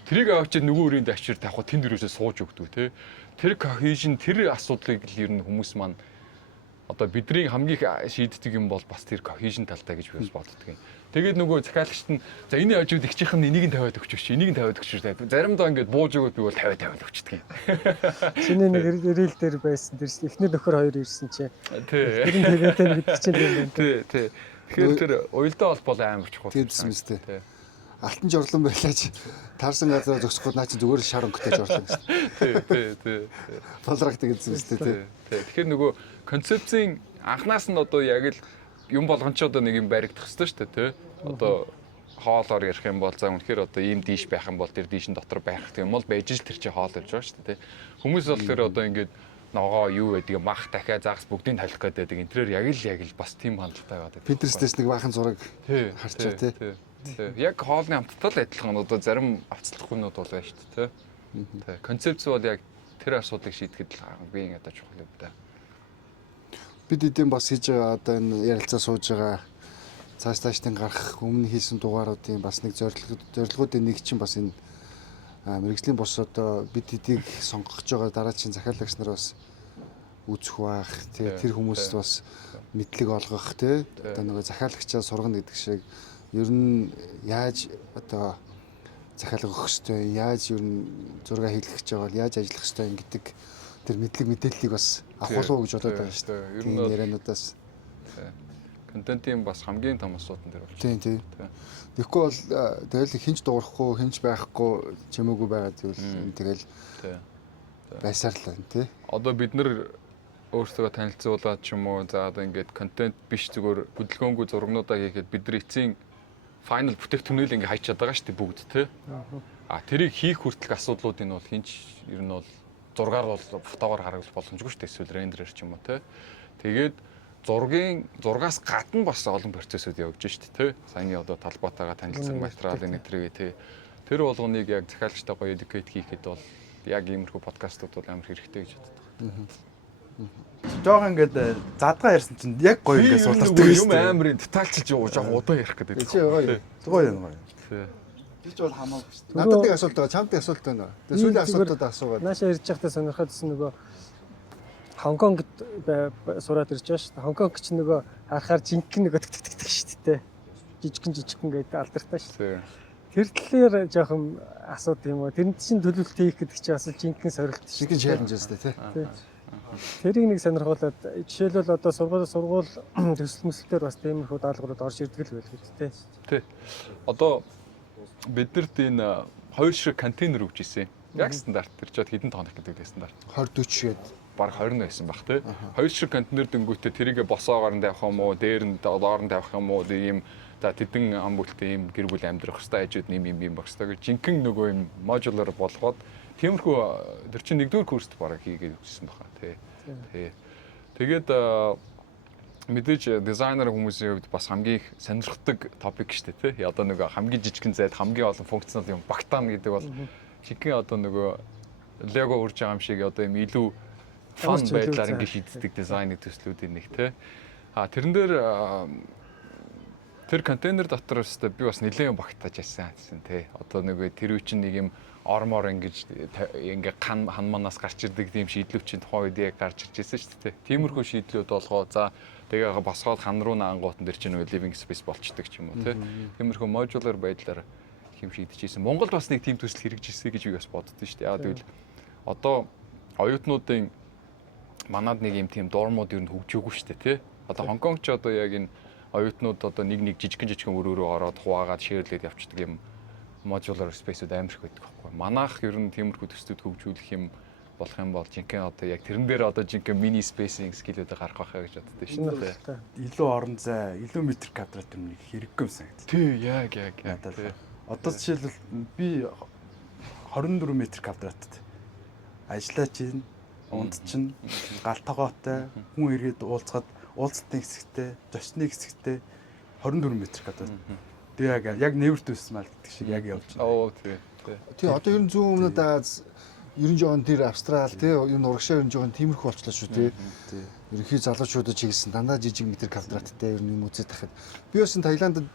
тэрийг авчиад нөгөө өрөөнд авчир тавих тэнд дөрөөсөө сууж өгдөг тий. Тэр cohesion тэр асуудлыг л ер нь хүмүүс маань одоо бидний хамгийн их шийддэг юм бол бас тэр cohesion талтай гэж би бас боддог юм. Тэгээд нөгөө захиалагчт нь за энэ хажууд ихчийнх нь энийг нь тавиад өгч чи энийг нь тавиад өгч чи заримдаа ингээд бууж өгөөд би бол тавиад өгчдөг юм. Чиний нэг рил дээр байсан тэр эхний нөхөр хоёр ирсэн чи. Тий. Тэр нь тэгээд гэдэг чинь юм байна. Тий. Тэгэхээр тэр уялдаа холбоо амар чухал. Тэгсэн мэт тий. Алтан жорлон байлаач таарсан газараа зогсохгүй наа чи зүгээр шар өнгөтэй жорлон гэсэн. Тий. Полрагдаг гэсэн мэт тий. Тэгэхээр нөгөө концепцийн анхнаас нь одоо яг л юм болгон ч одоо нэг юм баригдах хэрэгтэй шүү дээ тий. Одоо хоолоор ярих юм бол за үнэхээр одоо ийм дийш байх юм бол тэр дийшин дотор байх гэх юм бол байж л тэр чинь хоол гэж байгаа шүү дээ тий. Хүмүүс бол тэр одоо ингээд ногоо юу гэдэг мах дахиад загас бүгдийг тавих гэдэг энэ тэрээр яг л бас тийм хандлагатай байдаг. Pinterest-ээс нэг баахан зураг харчаа тий. Яг хоолны амттал адилхан одоо зарим авцлахгүйнүүд бол байна шүү дээ тий. Концепц бол яг тэр асуудлыг шийдэхэд л хамгийн ядаж чухал юм да. Бид эдийн бас хийж байгаа одоо энэ ярилцаа сууж байгаа цааш-тааштай гарах өмнө хийсэн дугааруудын бас нэг зорилгоудын нэг чинь бас энэ мэргэжлийн бос одоо бид эдийг сонгож байгаа дараагийн захиалагч нар бас үзэх баах тэр хүмүүст бас мэдлэг олгох тий одоо нөгөө захиалагчаа сургана гэдэг шиг ер нь яаж одоо захиалга өгөх ёстой яаж ер нь зураг хийлгэх гэж байгаа бол яаж ажиллах ёстой гэдэг тэр мэдлэг мэдээллийг бас авах уу гэж бодоод байгаа шүү дээ. Ер нь яриануудаас контентын бас хамгийн том асуудал дээр Тийм. болж Тэгэхгүй бол тэгэл хинч дуурахгүй, хинч байхгүй чимээгүй байгаа зүйл тэгэл байсаар л байна тий. Одоо бид нар өөрсдөө танилцуулаад ч юм уу за одоо ингээд контент биш зүгээр хөдөлгөөнгүй зурагнуудаа хийхэд бидний эцсийн final бүтээгдэхүүнийг ингээд хайчаад байгаа шүү дээ бүгд тий. А тэрийг хийх хүртэлх асуудлуудыг нь бол хинч ер нь бол зургаар бол фотогоор харагдах боломжгүй шүү дээ эсвэл рендерэр ч юм уу тий. Тэгээд зургаас гадна бас олон процессыг явуулж шүү дээ тий. Саяны одоо талбайтайгаа танилцсан материалын нэтрийг тий. Тэр болгоныг яг захиалагчтай гоё educate хийхэд бол яг иймэрхүү подкастууд бол амар хэрэгтэй гэж боддог. Жог ингээд задгаа ярьсан чинь яг гоё ингээд суултардаг юм амарын детальчилж жоох удаа ярих гэдэг. Чи гоё. Гоё юм гоё. Тий. Бич бол хамаагүй шүү дээ. Надад нэг асуулт байгаа, чамд нэг асуулт байна. Тэгээ сүүлийн асуултууд асуугаад. Нааша ирж байхдаа сонирхолтой нөгөө Хонконгд сураад ирж байгаа шүү дээ. Хонконг ч нөгөө харахаар жинхэнэ нөгөө тгтгтгтг шүү дээ. Жижигхэн гэдэг алдартай шүү дээ. Тэр талаар жоохон асуудаг юм уу? Тэрэнд чинь төлөвлөлт хийх гэдэг чинь бас жинхэнэ сорилт шүү дээ. Challenge өстэй тий. Тэрийг нэг сонирхуулаад жишээлбэл одоо сургууль төсөл мэслэлээр бас тиймэрхүү даалгаврууд орж ирдэг л байх үү тий. Тий. Одоо биднэрт энэ 2 шиг контейнер өгч ирсэн. Яг стандарт тэр чад хэдэн тоног гэдэг стандарт. 20 40 гээд баг 20 байсан баг тий. 2 шиг контейнер дэнгүүтээ тэрийг босоогоор нь тавих юм уу, дээр нь доор нь тавих юм уу, ийм за тэдэн ам бүлтэй ийм гэр бүл амьдрах хэвээр хажууд юм байх хэвээр жинхэнэ нөгөө юм modular болгоод тиймэрхүү тэр чинь нэгдүгээр курст бараг хийгээд өгсөн баха тий. Тэгээд мэдээж дизайнер хүмүүсийн хувьд бас хамгийн их сонирхдаг топик шүү дээ тий. Одоо нөгөө хамгийн жижигхэн зайд хамгийн олон функционал юм багтаана гэдэг бол жинхэнэ одоо нөгөө лего урж байгаа юм шиг одоо юм илүү фан байдлаар ингэ шийддэг дизайны төслүүдийн нэг тий. А тэрэн дээр тэр контейнер дотор өстой би бас нэлээд багтааж байсан тий. Одоо нөгөө тэр үе чинь нэг юм ормор ингэж ингээ ханманаас гарч ирдэг тийм шийдлүүд чинь тухайн үед яг гарч ирж байсан шүү дээ. Тиймэрхүү шийдлүүд болгоо за тэгээ босгоод хан руу наангуутан дээр чинь living space болчдөг ч юм уу тий. Тиймэрхүү modular байдлаар хэм шийдчихсэн. Монголд бас нэг тийм төсөл хэрэгжижсэн гэж би бас боддоо шүү дээ. Яагаад гэвэл одоо оюутнуудын манад нэг юм тийм дормууд ер нь хөгжөөгүй шүү дээ тий. Одоо Хонконг ч одоо яг энэ оюутнууд одоо нэг жижигхэн өрөөрөө ороод хуваагаад шеэрлээд явчихдаг юм modular space-үүд амар их байдаг байхгүй. Манайх ер нь тиймэрхүү төслүүд хөгжүүлэх юм болох юм бол жинхэнэ одоо яг тэрэн дээр одоо жинхэнэ mini spacing скиллүүдийг гарах байхаа гэж боддоо шүү дээ. Илүү орон зай, илүү метр квадрат юм хэрэггүй юм санагдав. Тий, яг. Одоо жишээлбэл би 24 метр квадратд ажиллаж чинь, унд чинь, гал тогоотой, хүн иргэд уулзалтын хэсэгтэй, зочны хэсэгтэй 24 метр квадрат. Тэгээ яг нэвэрт байсан мал гэдэг шиг яг явж байна. Оо тий. Тий одоо ер нь зүүн өмнөд Аз 90 жон тэр Австрал тий ер нь урагшаа 90 жон тиймэрхүү болчлаа шүү тий. Ерөнхий залуучуудад чиглэсэн дандаа жижиг метр квадраттай ер нь юм үзээд тахад би бас Таиландд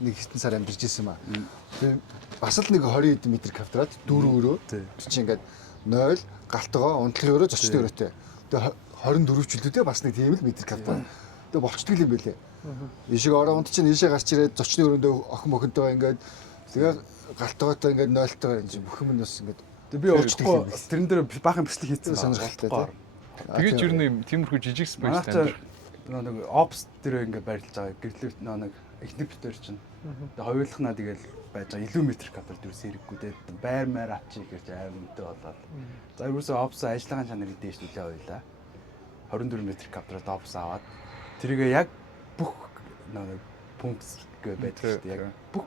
нэг хэдэн сар амьдарч ирсэн юм аа. Тэгээ бас л нэг 20 метр квадрат дөрөв өрөө чи ингээд 0 галтгоо унтлахын өрөө зочны өрөөтэй. Тэгээ 24 ч үлдээ бас нэг тийм л метр квадрат. Тэгээ болчдөг юм байлээ. Ишиг ороонд чинь ийшээ гарч ирээд зочны өрөөндөө охин мохинтой ингээд тэгээ галтгоотой ингээд 0-тойгоо энэ бүх юм нь бас ингээд би өөрчлөхгүй тэрэн дээр баахан бичлэг хийсэн сонирхолтой тий. Тэгээд ер нь тиймэрхүү жижиг space танд нэг ops дээр ингээд байрлаж байгаа гэрлээ нэг эхнэр битэр чинь хоёулахнаа тэгэл байж байгаа илүү метр квадрат юу сэрэггүй дээ байр маяр авчиг гэж аймантай болоод за ерөөсөө ops ажиллагааны чанарыг дээшлүүлээ хоёлаа 24 метр квадрат ops аваад тэрийгээ яг бүх нэг пункт гэ байдаг шүү дээ яг бүх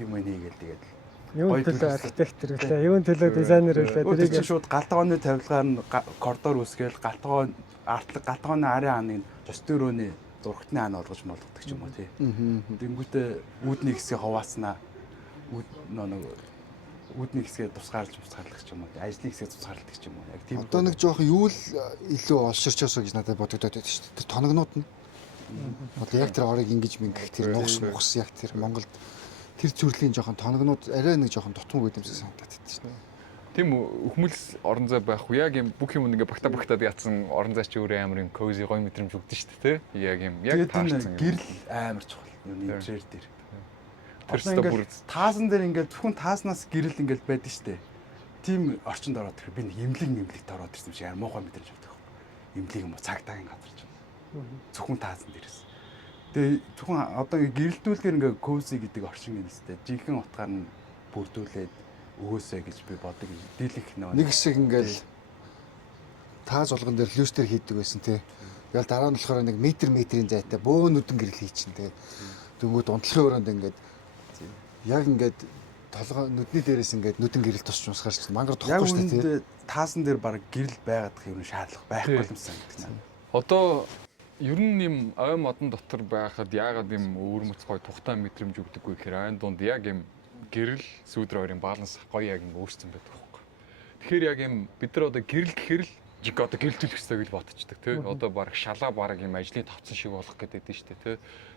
юм хийгээл тэгээд Юун төлөө архитект ирлээ, юун төлөө дизайнер ирлээ. Тэрийг шууд галтгооны тавилгаар нь коридор үсгээл галтгооны арын хааныг зочны өрөөний зурагтны хаан олгож молгодог ч юм уу тий. Тэнгүүтээ үүдний хэсгээ хавааснаа үүдний хэсгээ тусгаарлаж мусгаарлах ч юм уу. Ажлын хэсгээ тусгаарладаг ч юм уу. Яг тийм. Одоо нэг жоох юу л илүү олширчоосоо гэж надад бодогдоод байдаг шүү дээ. Тэр тоногнууд нь. Одоо яг тэр орыг ингэж мингэх тэр нугс яг тэр Монголд тэр төрлийн жоохон тоногнууд арай нэг жоохон дутмаг байд юмсаа санагдаад байдаг шнэ. Тийм өхмөлс орон зай байх уу яг юм бүх юм ингээ багтаад ятсан орон зай чи өөрөө амар юм cozy гоё мэдрэмж өгдөн шүү дээ тий. Яг юм яг таарсан гэрэл амар чухал юм интерьер дээр. Тэр бүр таасан дээр ингээ зөвхөн тааснаас гэрэл ингээ байдаг шүү дээ. Тим орчинд ороод тэр би нэг имлэгт ороод ирсэн юм шиг амар муухай мэдрэмж авдаг. Имлэг юм уу цагдаагийн газар ч юм. Зөвхөн таасан дээрээс. Тэгээ зөвхөн одоо гэрэлтүүлгээр ингээ кози гэдэг орчин юм нэстэй. Жинхэнэ утгаар нь бүрдүүлээд өгөөсэй гэж би бодог. Дийлэх нэг хэсэг ингээл тааз болгон дээр люстер хийдэг байсан тий. Тэгэл дараа нь болохоор нэг метрийн зайтай бөөн нүдэн гэрэл хийчин тий. Дөнгөд унтлахын өрөөнд ингээд яг ингээд толгой нүдний дээрээс ингээд нүдэн гэрэл тусч усгаарч мангар тохгүй шүү дээ тий. Таасан дээр баг гэрэл байгаад юм шаардлага байхгүй юмсан гэдэг. Одоо ер нь юм ой модон дотор байхад яагаад юм өвөрмөц гой тухтай мэдрэмж өгдөггүй гэхээр айн дунд яг юм гэрэл сүйдэр хоёрын баланс гоё яг юм өөрчлөсөн байдаг байхгүй. Тэгэхээр яг юм бид нар одоо гэрэл гэхэр л жиг одоо гэрэлтүүлэх хэрэгтэй гэж бодчихдаг тий. Одоо баг шалаа баг юм ажлын тавцан шиг болох гэдэг дээ шүү дээ тий.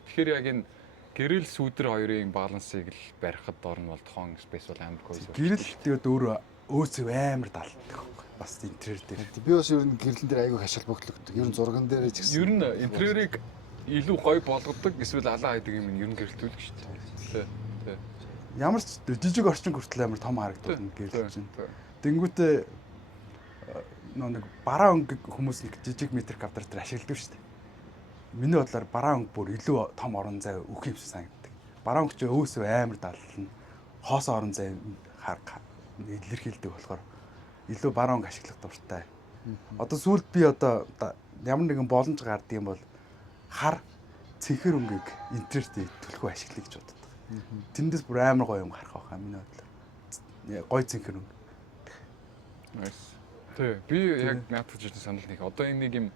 Тэгэхээр яг энэ гэрэл сүйдэр хоёрын балансыг л барихад орно бол тохон спейс бол амар гоё. Гэрэл тэгээд өөрөө өөсөө амар далддаг. Бас интерьер дээр. Би бас ер нь гэрлэн дээр айгүй хашаал богдлогддог. Ер нь зурган дээр ч гэсэн. Ер нь интерьерийг илүү гоё болгодог эсвэл алаа хайдаг юм ер нь гэрэлтүүлэх шүү дээ. Тэ. Ямар ч жижиг орчин хүртэл амар том харагддаг гэрэл чинь. Тэнгүүтээ нэг бараа өнгө хүмүүс нэг жижиг метр квадратаар ашигладаг шүү дээ. Миний бодлоор бараа өнгө бүр илүү том орон зай өгөх юм шиг санагддаг. Бараа өнгө ч өөсөө амар даллна. Хоос орон зай илэрхийлдэг болохоор илүү бараа өнгө ашиглах дуртай. Одоо сүүлд би одоо ямар нэгэн боломж гардаг юм бол хар цэнхэр өнгөийг интерьерт төлхөө ашиглая гэж боддог. Тэндээс бүр амар гоё юм гарах байхаа миний бодлоор. Гоё цэнхэр өнгө. Nice. Тэ би яг надад ч санал нэг. Одоо энэ нэг юм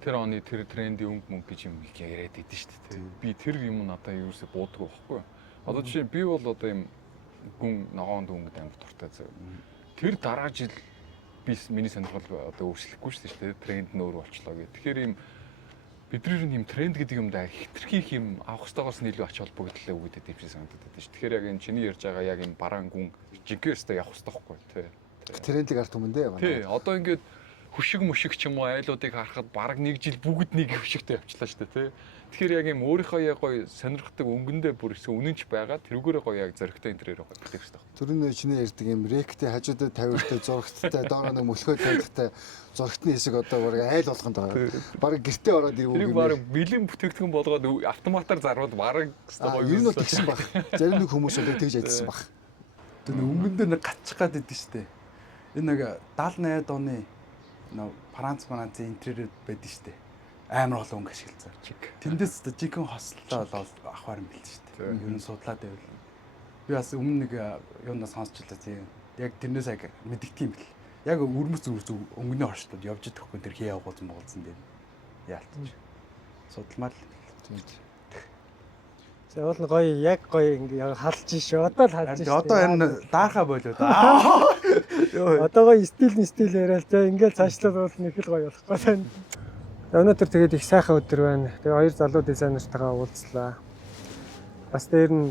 тэр оны тэр трендийн өнгө гэж юм яриад идэв шүү дээ. Би тэр юм надад юусээ буудаг байхгүй. Одоо жишээ би бол одоо юм гүн ногоонд өнгөд амар дуртай зав. Тэр дараа жил би миний сонирхол одоо өөрчлөхгүй шүү дээ. Тренд нь өөр болчлоо гэх. Тэгэхээр юм бидний юм тренд гэдэг юм да хитрхийх юм авах ёстойгоос нь илүү ач холбогдлоо өгдөг юм шиг санагдаад байна шүү. Тэгэхээр яг энэ чиний ярьж байгаа яг энэ бараан гүн жигээрстэй явах ёстой байхгүй тий. Трендийг арт хүмүүндээ байна. Тий, одоо ингээд хүшиг мөшиг ч юм уу айлуудыг харахад бараг нэг жил бүгд нэг хөшигтэй явчлаа шүү дээ тий. Тэгэхээр яг юм өөрийнхөө яг гоё сонирхдаг өнгөндөө бүр эсвэл үнэнч байгаа тэрүүгээрээ гоё яг зөрөгтэй интерьер гоё гэдэг шүү дээ. Төрөний чиний ярьдаг юм ректэй хажуудад тавиуртай зурагттай доороо нэг мөлхөө тавихтай зурагтны хэсэг одоо баг айл болгонд байгаа. Бараг гэртээ ороод ирв үг юм. Бараг бэлэн бүтээгдэхүүн болгоод автоматар зарвал бараг гоё. Ер нь бол тэгсэн баг. Зарим нэг хүмүүс бол тэгж ажилласан баг. Тэр өнгөндөө нэг гацчих гад идэв шүү дээ. Энэ нэг 70-80 оны Францын интерьер байдаг штэ. Амар олон өнгө ашигласан. Тэндээс одоо жинхэнэ хослолоо бол авахар юм бэл штэ. Ер нь судлаад байвал. Би бас өмнө нэг юунаас сонсчлаа тийм. Яг тэрнээс яг мэддэг юм бэл. Яг өрмөц өнгөний орчлууд явж идэхгүй тэр хий явуулсан болцсон дээр. Яалтч. Судалмаар л. За уул нь гоё яг гоё ингээ халж шүү. Одоо л халж шүү. Одоо энэ даахаа болоо да. Одоо гоё стил яриа л за ингээл цаашлаад бол нэг л гоё болохгүй байна. Өнөөдөр тэгээд их сайхан өдөр байна. Тэгээ хоёр залуу дизайнертайгаа уулзлаа. Бас дээр нь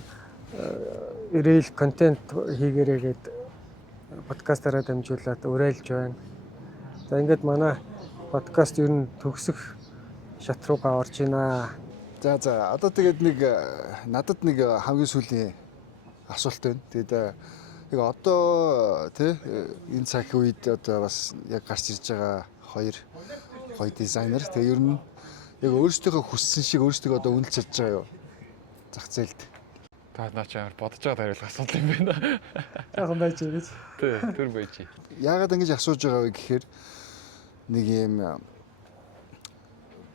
ирээл контент хийгээрээгээд подкастаараа дамжуулаад уриалж байна. За ингээд манай подкаст ер нь төгсөх шат руугаа орж байна. За одоо тэгээд нэг надад нэг хамгийн сүүлийн асуулт байна. Тэгээд яг одоо тий энэ цаг үед одоо бас яг гарч ирж байгаа хоёр гоё дизайнер. Тэгээд ер нь яг өөрсдийнхөө хүссэн шиг өөрсдөө одоо үнэлж чадж байгаа юу? Зах зээлд. Та наач амар бодож байгаа хариулах асуудал юм байна. Сайхан байж гэж. Тий, тэр байж. Яагаад ингэж асууж байгаа вэ гэхээр нэг юм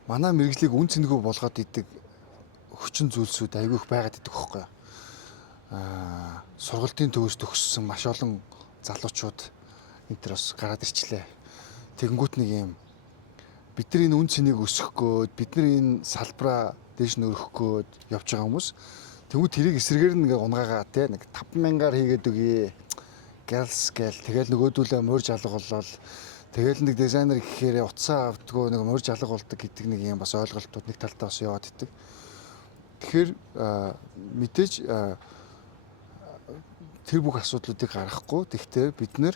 манай мэрэгжлийг үн цэнэгүй болгоод идэг хүчин зүйлсүүд айгүй их байгаад идэг байхгүй юу? Сургалтын төвөөс төгссөн маш олон залуучууд энэ төр бас гараад ирчлээ. Тэгэнгүүт нэг юм бид нар энэ үн цэнийг өсгөх гээд бид нар энэ салбараа дээш нь өргөх гээд явж байгаа хүмүүс тэгвэл тэрийг эсрэгээр нь ингээ унгаагаа те нэг 5,000-аар хийгээд өгье гэлс гэл тэгэл нөгөөдүүлээ морж алга болол тэгэл нэг дизайнер гэхээр утсаа авдггүй нэг морж алга болдог гэдэг нэг юм бас ойлголтууд нэг талдаа бас яваад идэг. Тэгэхээр мэдээж тэр бүх асуудлуудыг гаргахгүй. Тэгвэл бид нэр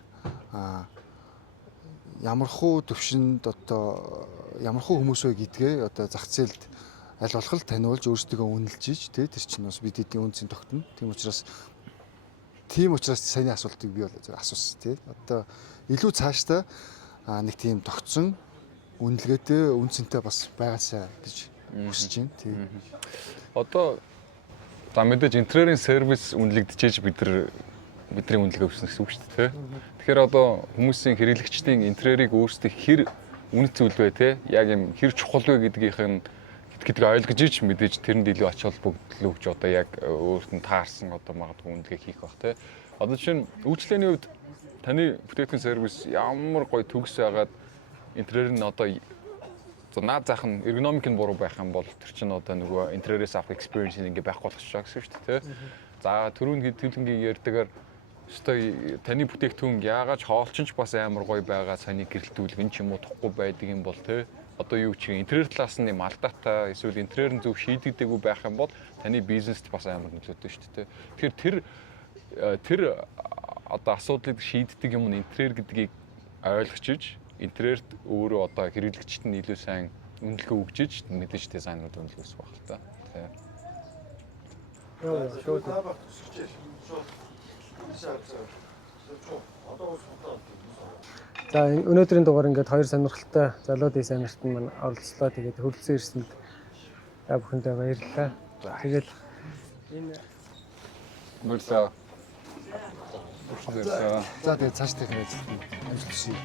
ямархуу төвшөнд одоо ямархуу хүмүүс вэ гэдгээ одоо зах зээлд аль болох таниулж өөрсдөө үнэлж иж тий тэр чинь бас бид эдийн үнцэн тогтно. Тийм учраас саяны асуултыг би бол асуусан тий. Одоо илүү цаашдаа нэг тийм тогтсон үнэлгээтэй үнцэнтэй бас байгаасаа гэж хүсэж байна тий. Одоо за мэдээж интерьерийн сервис үнэлэгдчихэж бидний үнэлгээ өгсөн гэсэн үг шүү дээ. Тэгэхээр одоо хүмүүсийн хэрэглэгчдийн интерьерийг өөрсдөө хэр үнэт зүйл вэ те яг юм хэр чухал вэ гэдгийг ойлгож иж мэдээж тэрэнд илүү ач холбогдол өгч одоо яг өөрт нь таарсан одоо магадгүй үнэлгээ хийх бах те. Одоо чинь үйлчлэлийн хувьд таны бүтээгдэхүүн сервис ямар гоё төгс байгаад интерьер нь одоо наад зах нь эргономик нь буруу байх юм бол тэр чинь одоо нөгөө интерьерээс авах experience ингээ байхгүй болчих жоо гэсэн шүү дээ. За түрүүн төлөнгийн ярьдгаар өстой таны бүтээгдэхүүн яагаад хоолчинч бас амар гоё байгаа саяны гэрэлтүүлгэн ч юм уу тухгүй байдаг юм бол те одоо юу ч интерьер талаас нь юм алдаатай эсвэл интерьер нь зөв шийдэгдээгүй байх юм бол таны бизнест бас амар нөлөөтэй шүү дээ. Тэгэхээр тэр одоо асуудлыг шийддэг юм нь интерьер гэдгийг ойлгож иж интерьерт өөрөө одоо хэрэглэгчд нь илүү сайн үнэлгээ өгж иж мэдээж дизайнерууд үнэлгээ өсөх байх л та. За өнөөдрийн дугаар ингээд хоёр сонирхолтой залуу дизайнерт маань оролцлоо. Тэгээд хөрөлцөн ирсэнд та бүхэндээ баярлалаа. Тэгэл энэ Мөрсөө. За тэгээд цааш тех ажиллах ший.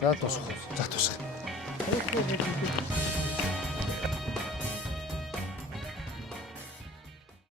За За тусах.